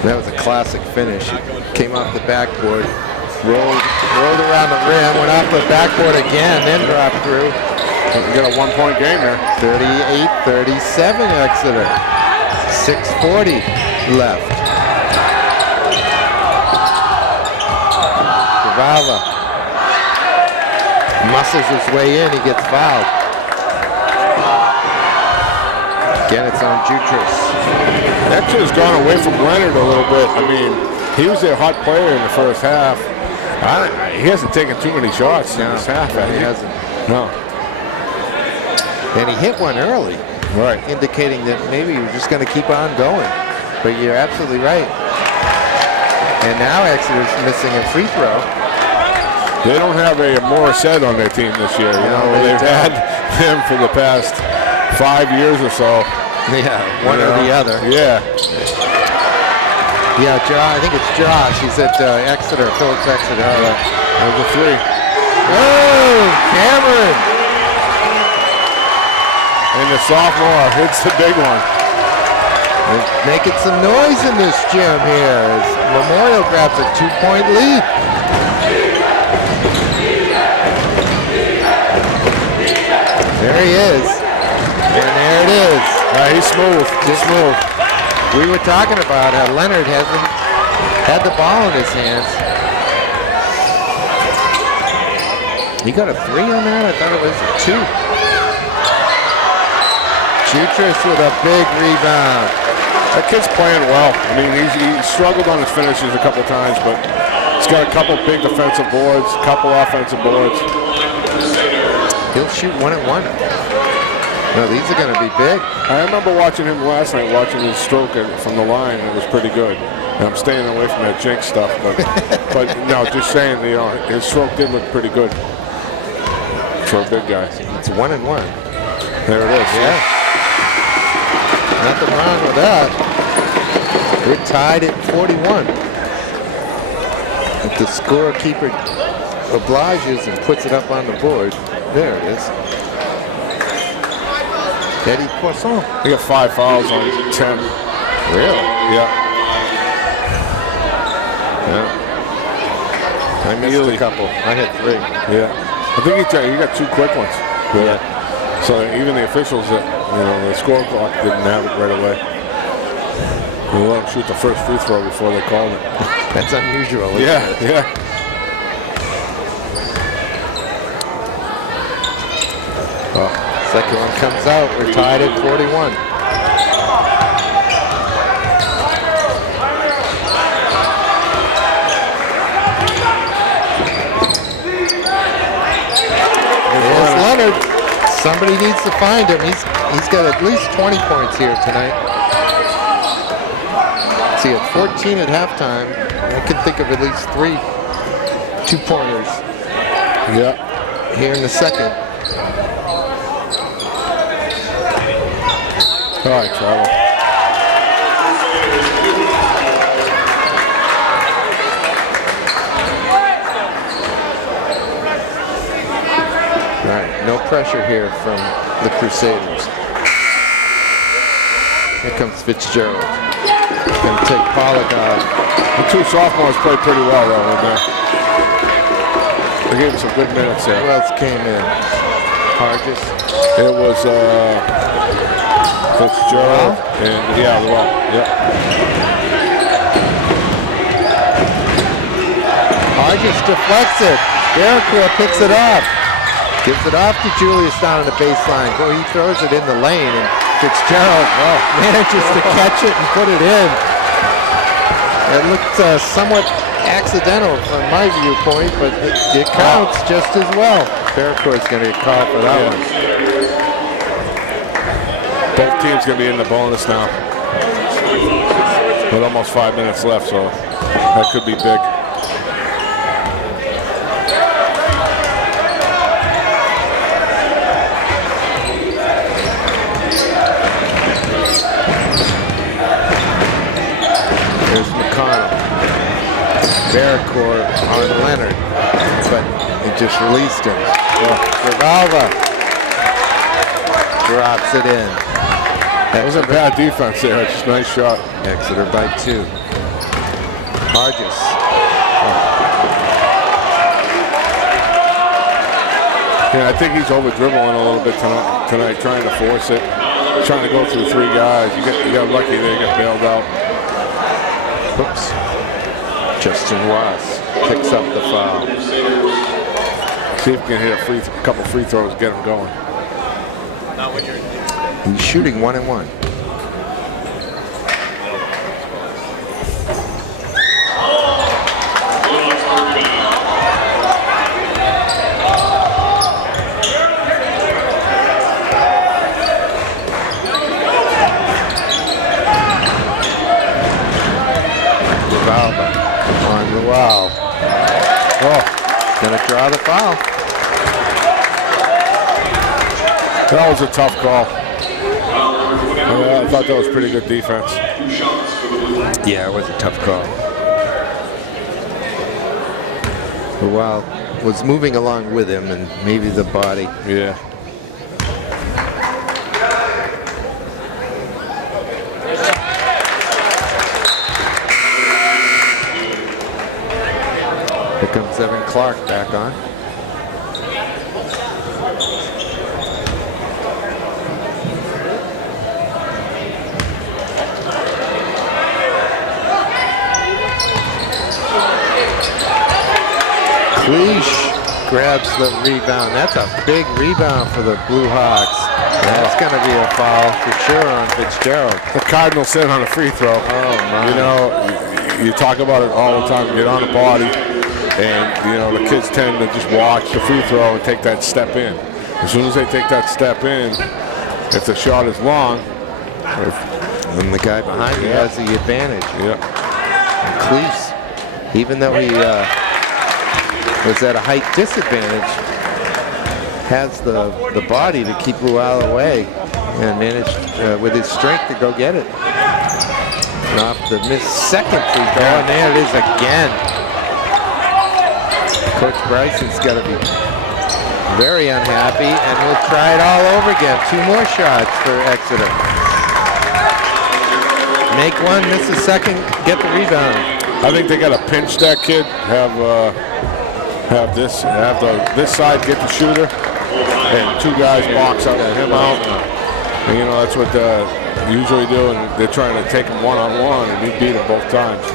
That was a classic finish. It came off the backboard, rolled around the rim, went off the backboard again, then dropped through. We got a 1-point game there. 38-37 Exeter. 6:40 left. Guvala muscles his way in. He gets fouled. Again, it's on Jutras. Exeter's gone away from Leonard a little bit. I mean, he was their hot player in the first half. He hasn't taken too many shots in this half. He hasn't. No. And he hit one early, Right. indicating that maybe he was just going to keep on going. But you're absolutely right. And now Exeter's missing a free throw. They don't have a Morissette on their team this year. You know, they they've don't. had him for the past 5 years or so. Yeah, one or the other. Yeah. Yeah, Josh, I think it's Josh. He's at Exeter, Phillips Exeter. Number 3. Oh, Cameron! And the sophomore hits the big one. They're making some noise in this gym here as Memorial grabs a 2-point lead. There he is. And there it is. He's smooth. He's smooth. We were talking about how Leonard hasn't had the ball in his hands. He got a 3 on that? I thought it was a 2. Jutras with a big rebound. That kid's playing well. I mean, he struggled on his finishes a couple times, but he's got a couple big defensive boards, a couple offensive boards. He'll shoot 1 at 1. No, these are going to be big. I remember watching him last night, watching his stroke from the line, and it was pretty good. And I'm staying away from that jinx stuff, but no, just saying, you know, his stroke did look pretty good for a big guy. It's 1 and 1. There it is. Yeah. Nothing wrong with that. We're tied at 41. If the scorekeeper obliges and puts it up on the board, there it is. Eddie Poisson. He got 5 fouls on 10. Really? Yeah. I missed a couple. I had 3. Yeah. I think he got 2 quick ones. Yeah. So even the officials, the score clock didn't have it right away. They let him shoot the first free throw before they called it. That's unusual, isn't it? Yeah. Second one comes out. We're tied at 41. There's Leonard. Somebody needs to find him. He's got at least 20 points here tonight. See, at 14 at halftime, I can think of at least 3 2-pointers. Yeah. Here in the second. All right, Travel. All right, no pressure here from the Crusaders. Here comes Fitzgerald. Going to take Pollock out. The 2 sophomores played pretty well, though, in there. They gave him some good minutes there. Who else came in? Hargis. It was Fitzgerald and Hargis deflects it. Barracourt picks it up. Gives it off to Julius down on the baseline. Boy, he throws it in the lane, and Fitzgerald manages to catch it and put it in. It looked somewhat accidental from my viewpoint, but it counts just as well. Barracourt's going to get caught for that one. both teams going to be in the bonus now with almost 5 minutes left, so that could be big. There's McConnell. Barracourt on Leonard, but he just released him. Revolva drops it in. That was a bad defense there. Just a nice shot. Exeter by 2. Hargis. Yeah, I think he's over dribbling a little bit tonight, trying to force it, trying to go through 3 guys. You got lucky there, you got bailed out. Oops. Justin Wass picks up the foul. See if he can hit a couple free throws, get him going. Not when you're He's shooting 1 and 1. Alba on the wall. Oh, gonna draw the foul. That was a tough call. I thought that was pretty good defense. Yeah, it was a tough call. The Wild was moving along with him, and maybe the body. Yeah. Here comes Evan Clark back on. Cleach grabs the rebound. That's a big rebound for the Blue Hawks. That's going to be a foul for sure on Fitzgerald. The Cardinals sit on a free throw. Oh, my. You know, you talk about it all the time. Get on the body, and you know the kids tend to just watch the free throw and take that step in. As soon as they take that step in, if the shot is long, and the guy behind you has the advantage. yeah. Cleese, even though he was at a height disadvantage, has the body to keep Luau away and managed with his strength to go get it. And off the missed second free throw, and there it is again. Coach Bryson's got to be very unhappy, and we'll try it all over again. 2 more shots for Exeter. Make one, miss a second, get the rebound. I think they got to pinch that kid. Have this side get the shooter, and 2 guys box up and him out. And, you know, that's what they usually do, and they're trying to take him one-on-one, and he beat him both times.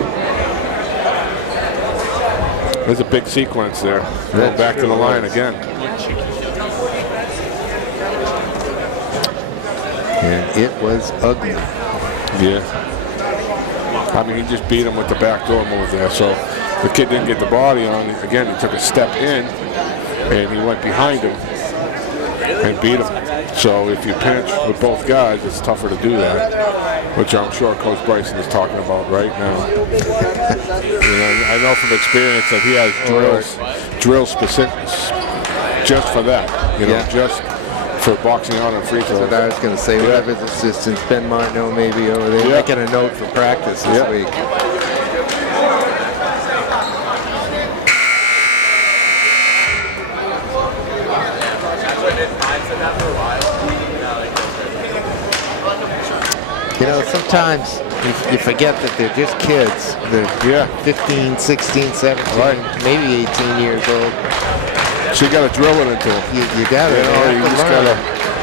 There's a big sequence there. Going back to the line again. And it was ugly. Yeah. I mean, he just beat him with the backdoor move there. So the kid didn't get the body on. Again, he took a step in, and he went behind him and beat him. So if you pinch with both guys, it's tougher to do that, which I'm sure Coach Bryson is talking about right now. You know, I know from experience that he has drills specific just for that. You know, just for boxing out on free throws. That's what I was going to say. One of his assistants, Ben Martineau, maybe over there, making a note for practice this week. You know, sometimes you forget that they're just kids. They're 15, 16, 17, maybe 18 years old. So you got to drill it into them. You got to. You just gotta.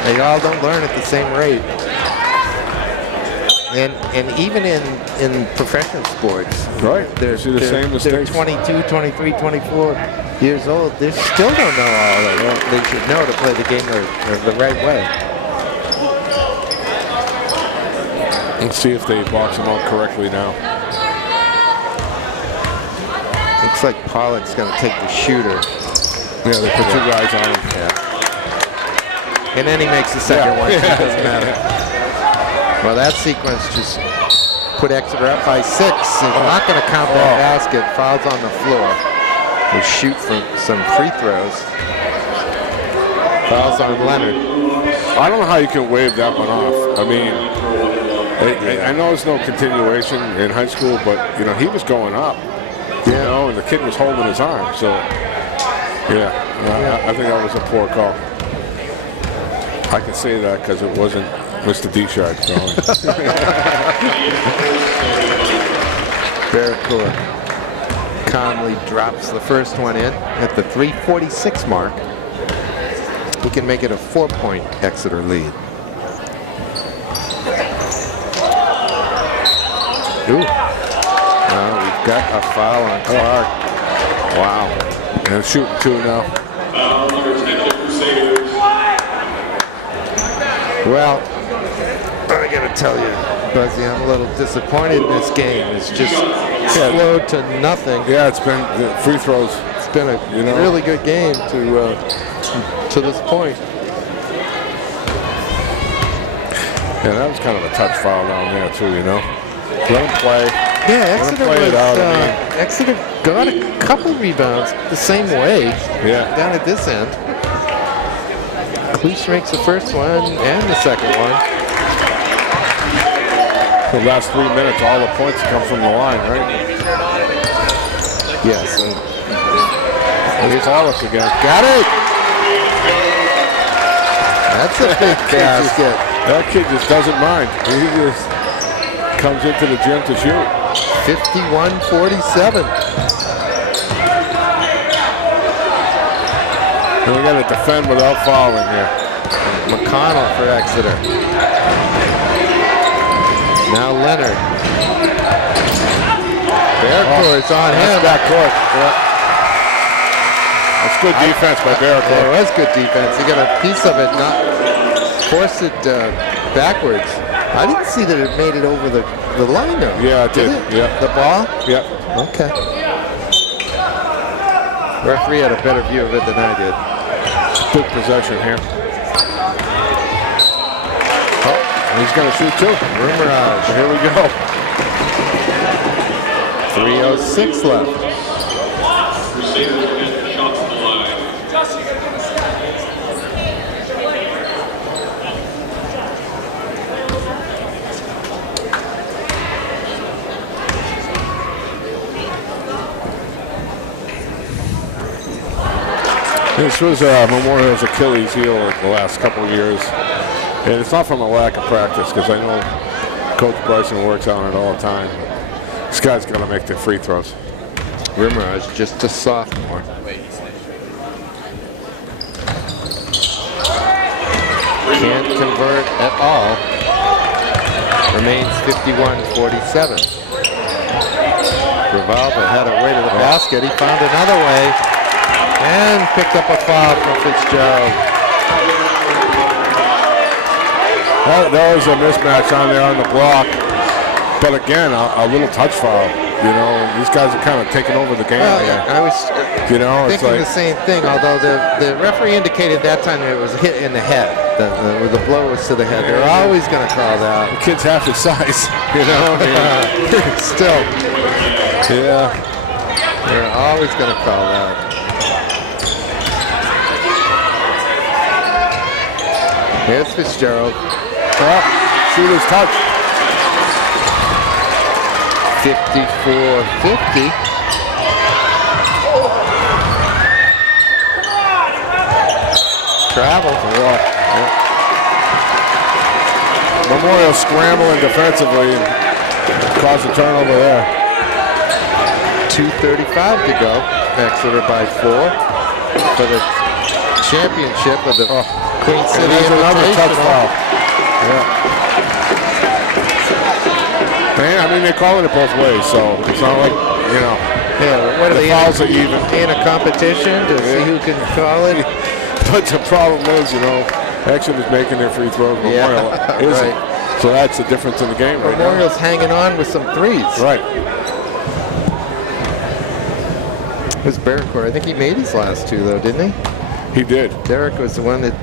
They all don't learn at the same rate. And even in professional sports, they're the same mistakes. They're 22, 23, 24 years old. They still don't know all that they should know to play the game the right way. Let's see if they box them out correctly now. Looks like Pollock's going to take the shooter. Yeah, they put 2 guys on him. Yeah. And then he makes the second one. It doesn't matter. Well, that sequence just put Exeter up by 6. It's not going to count that basket. Fouls on the floor. We'll shoot for some free throws. Fouls on Leonard. I don't know how you can wave that one off. I mean, I know there's no continuation in high school, but, you know, he was going up. You know, and the kid was holding his arm. So, I think that was a poor call. I can say that because it wasn't Mr. Deschard calling. Barracuda calmly drops the first one in at the 3:46 mark. He can make it a 4-point Exeter lead. Ooh. Well, we've got a foul on Clark. Wow. And shooting 2 now. Well, I gotta tell you, Buzzy, I'm a little disappointed in this game. It's just slowed to nothing. Yeah, it's been the free throws. It's been a really good game to this point. Yeah, that was kind of a touch foul down there too, you know. Let him play. Yeah, Exeter play it out, Exeter got a couple rebounds the same way. Yeah. Down at this end. Cluse makes the first one and the second one. The last 3 minutes, all the points come from the line, right? Yes. And Here's Hollis again. got it. That's a big basket. That kid just doesn't mind. He just comes into the gym to shoot. 51-47. And we got to defend without fouling here. McConnell for Exeter. Now Leonard. Bearcourt's on him. That's backcourt. Yeah. That's good defense by Bearcourt. It was good defense. He got a piece of it, not forced it backwards. I didn't see that it made it over the line though. Yeah, it did. Yeah. The ball? Yep. Okay. Referee had a better view of it than I did. Good possession here. Oh, he's going to shoot too. Rumorage. Here we go. 3:06 left. Crusaders get shots on the line. This was Memorial's Achilles heel the last couple of years. And it's not from a lack of practice, because I know Coach Bryson works on it all the time. This guy's got to make the free throws. Rumorage, just a sophomore. Can't convert at all. Remains 51-47. Rivalva had it way to the basket. He found another way and picked up a foul from Fitzgerald. That was a mismatch on there on the block. But again, a little touch foul. You know, these guys are kind of taking over the game. Well, here. I was You know, it's thinking like, the same thing, although the referee indicated that time that it was a hit in the head. The blow was to the head. They're always going to call that. the kid's half his size. You know, I mean, Still, yeah. they're always going to call that. Here's Fitzgerald. Oh, shooter's touch. 54-50. Travel. Yeah. Memorial scrambling defensively and caused a turnover there. 2:35 to go. Exeter by 4 for the championship of the Queen City There's another touch Invitational. foul. Yeah. Man, I mean, they're calling it both ways, so it's not like, you know, Yeah, what are the they fouls are even. in a competition to see who can call it? But the problem is, you know, Exeter's making their free throws. Yeah, Memorial isn't. right. So that's the difference in the game right now. Memorial's hanging on with some threes. Right. It was Bearcourt. I think he made his last two, though, didn't he? He did. Derek was the one that...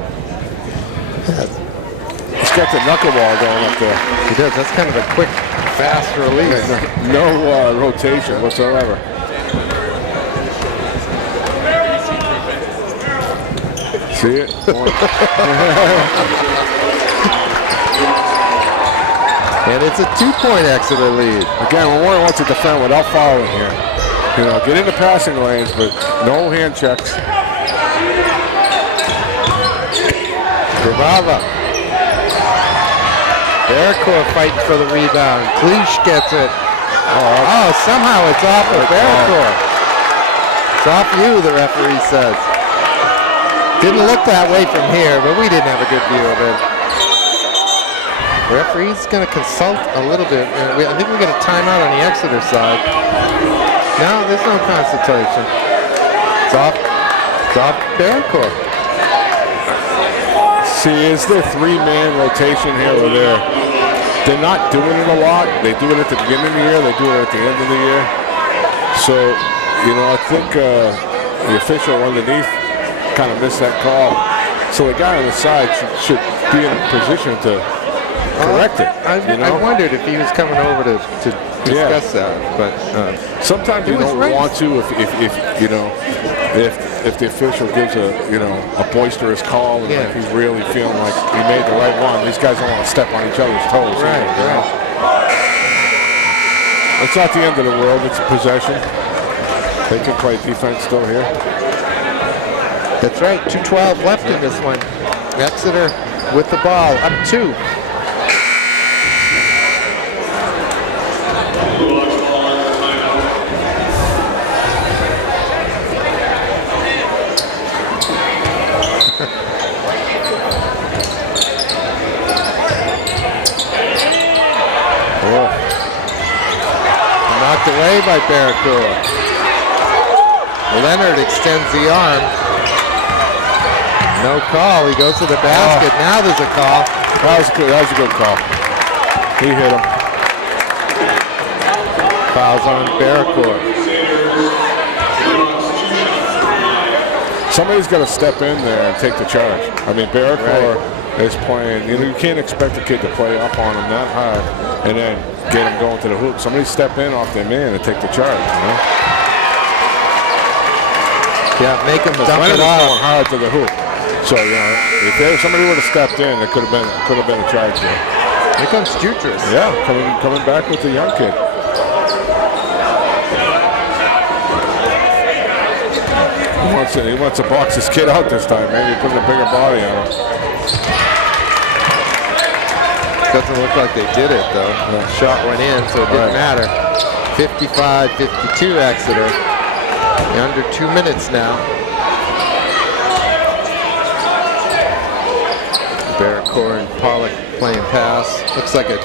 He's got the knuckleball going up there. He does. That's kind of a quick, fast release. No rotation whatsoever. See it? And it's a 2-point Exeter lead. Again, Memorial wants to defend without fouling here. You know, get into passing lanes, but no hand checks. Grabava. Bearcourt fighting for the rebound. Cleach gets it. Oh, somehow it's off of Bearcourt. It's off you, the referee says. Didn't look that way from here, but we didn't have a good view of it. Referee's going to consult a little bit. I think we got a timeout on the Exeter side. No, there's no consultation. It's off Bearcourt. See, is there three-man rotation here or there? They're not doing it a lot. They do it at the beginning of the year. They do it at the end of the year. So, you know, I think the official underneath kind of missed that call. So the guy on the side should be in a position to correct it. I wondered if he was coming over to discuss that. But sometimes you It was don't right. want to if you know if the official gives a a boisterous call and Yeah. like he's really feeling like he made the right one. These guys don't want to step on each other's toes. Right, either, you know? It's not the end of the world. It's a possession. They can play defense still here. that's right. 2:12 left in this one. Exeter with the ball, up 2. Bulldogs ball under timeout. Knocked away by Barracool. Leonard extends the arm. No call. He goes to the basket. Now there's a call. That was good. That was a good call. He hit him. Fouls on Barracool. Somebody's got to step in there and take the charge. I mean, Barracool is playing. You can't expect a kid to play up on him that high and then get him going to the hoop. Somebody step in off their man and take the charge. You know? Yeah, make him dump Leonard it was off. going hard to the hoop. So if somebody would have stepped in, it could have been a charge there. Here comes Jutras. Yeah, coming back with the young kid. He wants to box his kid out this time. Maybe put a bigger body on him. Doesn't look like they did it though. The shot went in, so it didn't matter. 55-52 Exeter. Under 2 minutes now. Barracool and Pollock playing pass. Looks like a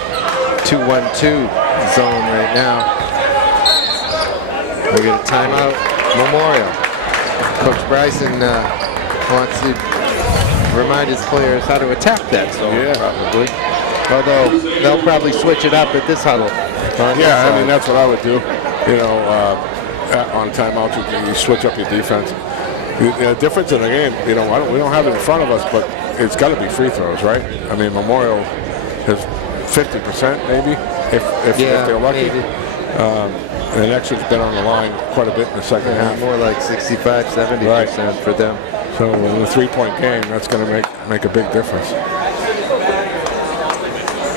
2-1-2 zone right now. We get a timeout. Memorial. Coach Bryson wants to remind his players how to attack that zone. Yeah. Probably. Although they'll probably switch it up at this huddle. Yeah, I mean, that's what I would do. You know, on timeout, you switch up your defense. The difference in the game, you know, we don't have it in front of us, but it's got to be free throws, right? I mean, Memorial is 50% maybe, if they're lucky. Maybe. And Exeter's been on the line quite a bit in the second half. More like 65-70% for them. So in a 3-point game, that's going to make a big difference.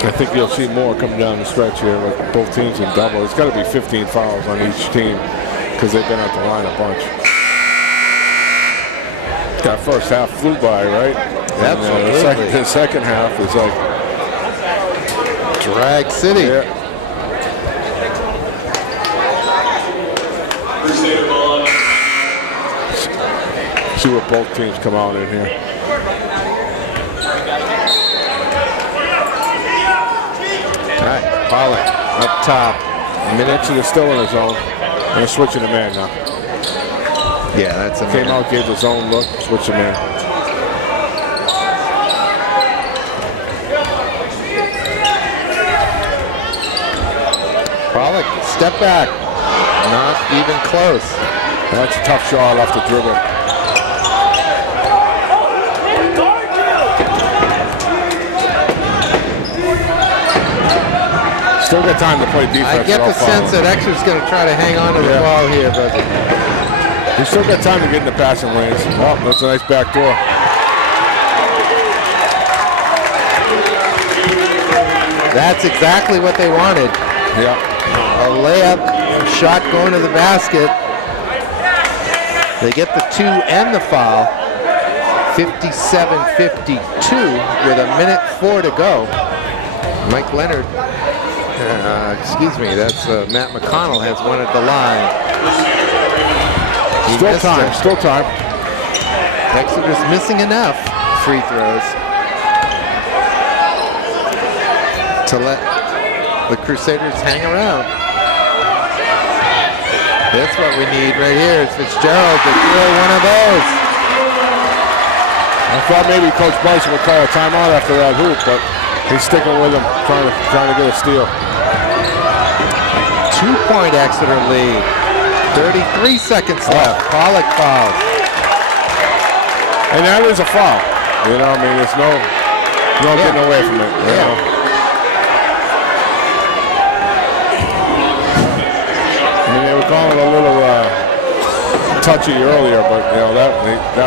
I think you'll see more coming down the stretch here with both teams in double. It's got to be 15 fouls on each team because they've been at the line a bunch. That first half flew by, right? Absolutely. The second half is like Drag City. Yeah. Crusader ball under See what both teams come out in here. All right, Pollock up top. Exeter still in the zone. They're switching the man now. Yeah, that's a Came out, gave the zone look, switch the man. Pollock, step back. Not even close. That's a tough shot off the dribble. Still got time to play defense. I get the without sense fouling. that Exeter's going to try to hang on to the Yeah. ball here, but You still got time to get in the passing lanes. Oh, that's a nice back door. that's exactly what they wanted. Yeah. A layup, shot going to the basket. They get the 2 and the foul. 57-52 with 1:04 to go. Mike Leonard, excuse me, that's Matt McConnell has one at the line. He Still missed time. it. Still time. Exeter's missing enough free throws to let the Crusaders hang around. That's what we need right here is Fitzgerald to drill one of those. I thought maybe Coach Bryson would call a timeout after that hoop, but he's sticking with him, trying to get a steal. 2-point Exeter lead. 33 seconds left. Pollock fouls. And that is a foul. You know, I mean, there's no getting away from it. You know? touchy earlier, but you know that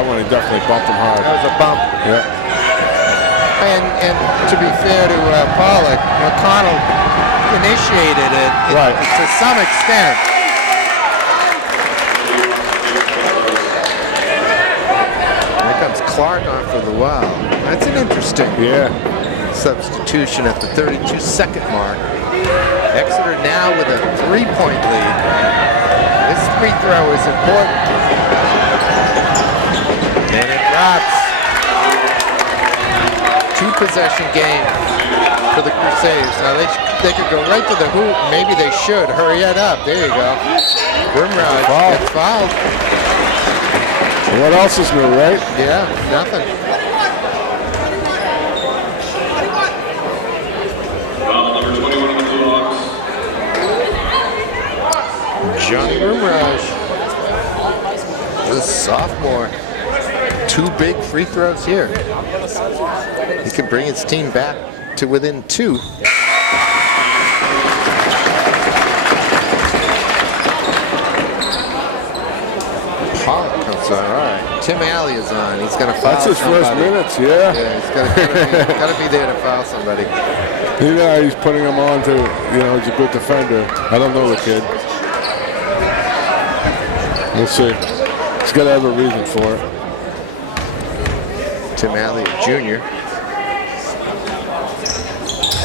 one he definitely bumped him hard. That was a bump. Yeah. And to be fair to Pollock, McConnell initiated it Right. to some extent. Here comes Clark on for the Wild. That's an interesting substitution at the 32-second mark. Exeter now with a 3-point lead. This free throw is important. And it drops. 2-possession game for the Crusaders. Now they could go right to the hoop. Maybe they should. Hurry it up. There you go. Grimrod gets fouled. What else is new, right? Yeah, nothing. Foul number 21 on the Blue Hawks. Johnny Rumraj, the sophomore. 2 big free throws here. He can bring his team back to within 2. Pollock comes on. All right. Tim Alley is on. He's going to foul That's his somebody. first minutes, yeah. Yeah, he's got to be there to foul somebody. You know, he's putting him on to, you know, he's a good defender. I don't know the kid. We'll see. He's got to have a reason for it. Tim Alley, Jr.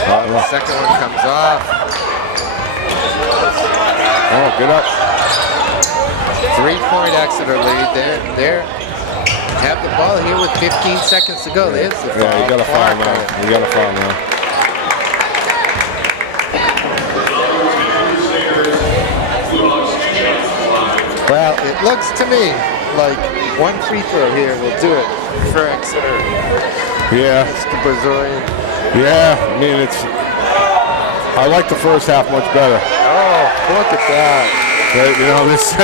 Oh, the second one comes off. Oh, get up. 3-point Exeter lead. They have the ball here with 15 seconds to go. There's the foul. Yeah, you got to foul now. You got to foul now. Well, it looks to me like one free throw here will do it for Exeter. Yeah. Mr. Brazilian. Yeah, I mean, I like the first half much better. Oh, look at that. Right, you know, this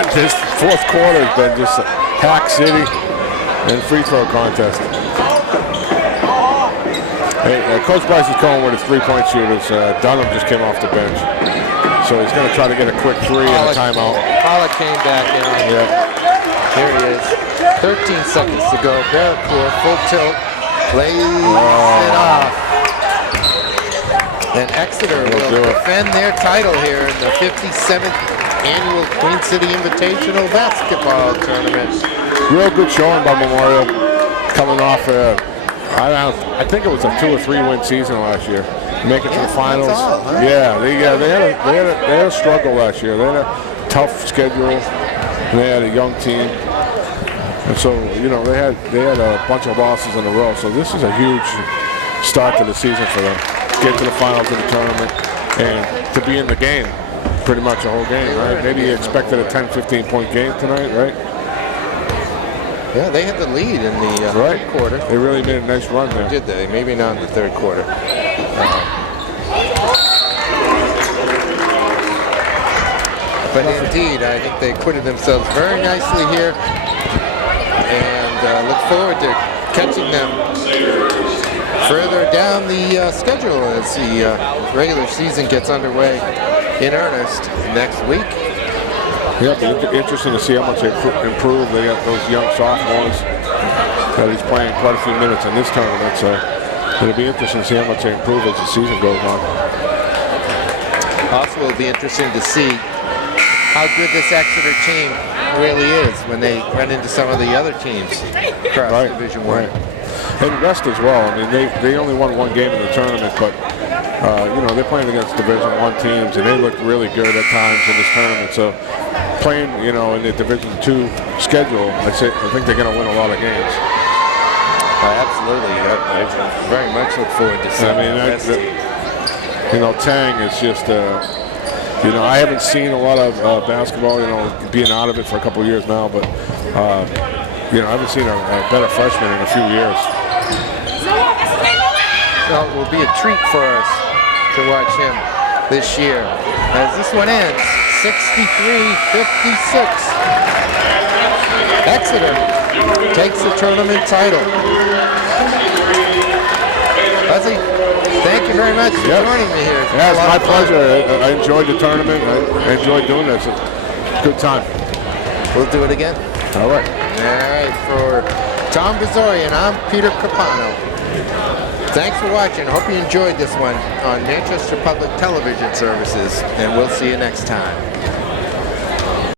fourth quarter has been just a hack city and free throw contest. Hey, Coach Bryce is going with his 3-point shooters. Dunham just came off the bench. So he's going to try to get a quick 3 and a timeout. Pollock came back in. Yeah. Here he is. 13 seconds to go. Barracourt, full tilt. Plays it off. And Exeter will defend their title here in the 57th annual Queen City Invitational Basketball Tournament. Real good showing by Memorial. Coming off I think it was a 2 or 3 win season last year. Make it to the finals. That's all, huh? Yeah, they had a struggle last year. They had a tough schedule. They had a young team. And so, you know, they had a bunch of losses in a row. So this is a huge start to the season for them. Get to the finals of the tournament and to be in the game pretty much the whole game, right? Maybe you expected a 10, 15-point game tonight, right? Yeah, they had the lead in the third quarter. They really made a nice run there. Did they? Maybe not in the third quarter. But indeed, I think they acquitted themselves very nicely here, and look forward to catching them further down the schedule as the regular season gets underway in earnest next week. Yeah, it'll be interesting to see how much they improve. They got those young sophomores that he's playing quite a few minutes in this tournament, so it'll be interesting to see how much they improve as the season goes on. Also, it'll be interesting to see how good this Exeter team really is when they run into some of the other teams across Division I. And rest as well. I mean, they only won 1 game in the tournament, but you know, they're playing against Division I teams, and they look really good at times in this tournament. So playing, you know, in the Division II schedule, I think they're going to win a lot of games. Absolutely. I very much look forward to seeing you know, Tang is just, you know, I haven't seen a lot of basketball, you know, being out of it for a couple of years now, but, you know, I haven't seen a better freshman in a few years. Well, it will be a treat for us to watch him this year as this one ends 63-56. Exeter takes the tournament title. Buzzy, thank you very much for joining me here. Yeah, it's my pleasure. I enjoyed the tournament. I enjoyed doing this. It's a good time. We'll do it again. All right. All right, for Tom Bazorian, I'm Peter Capano. Thanks for watching. Hope you enjoyed this one on Manchester Public Television Services, and we'll see you next time.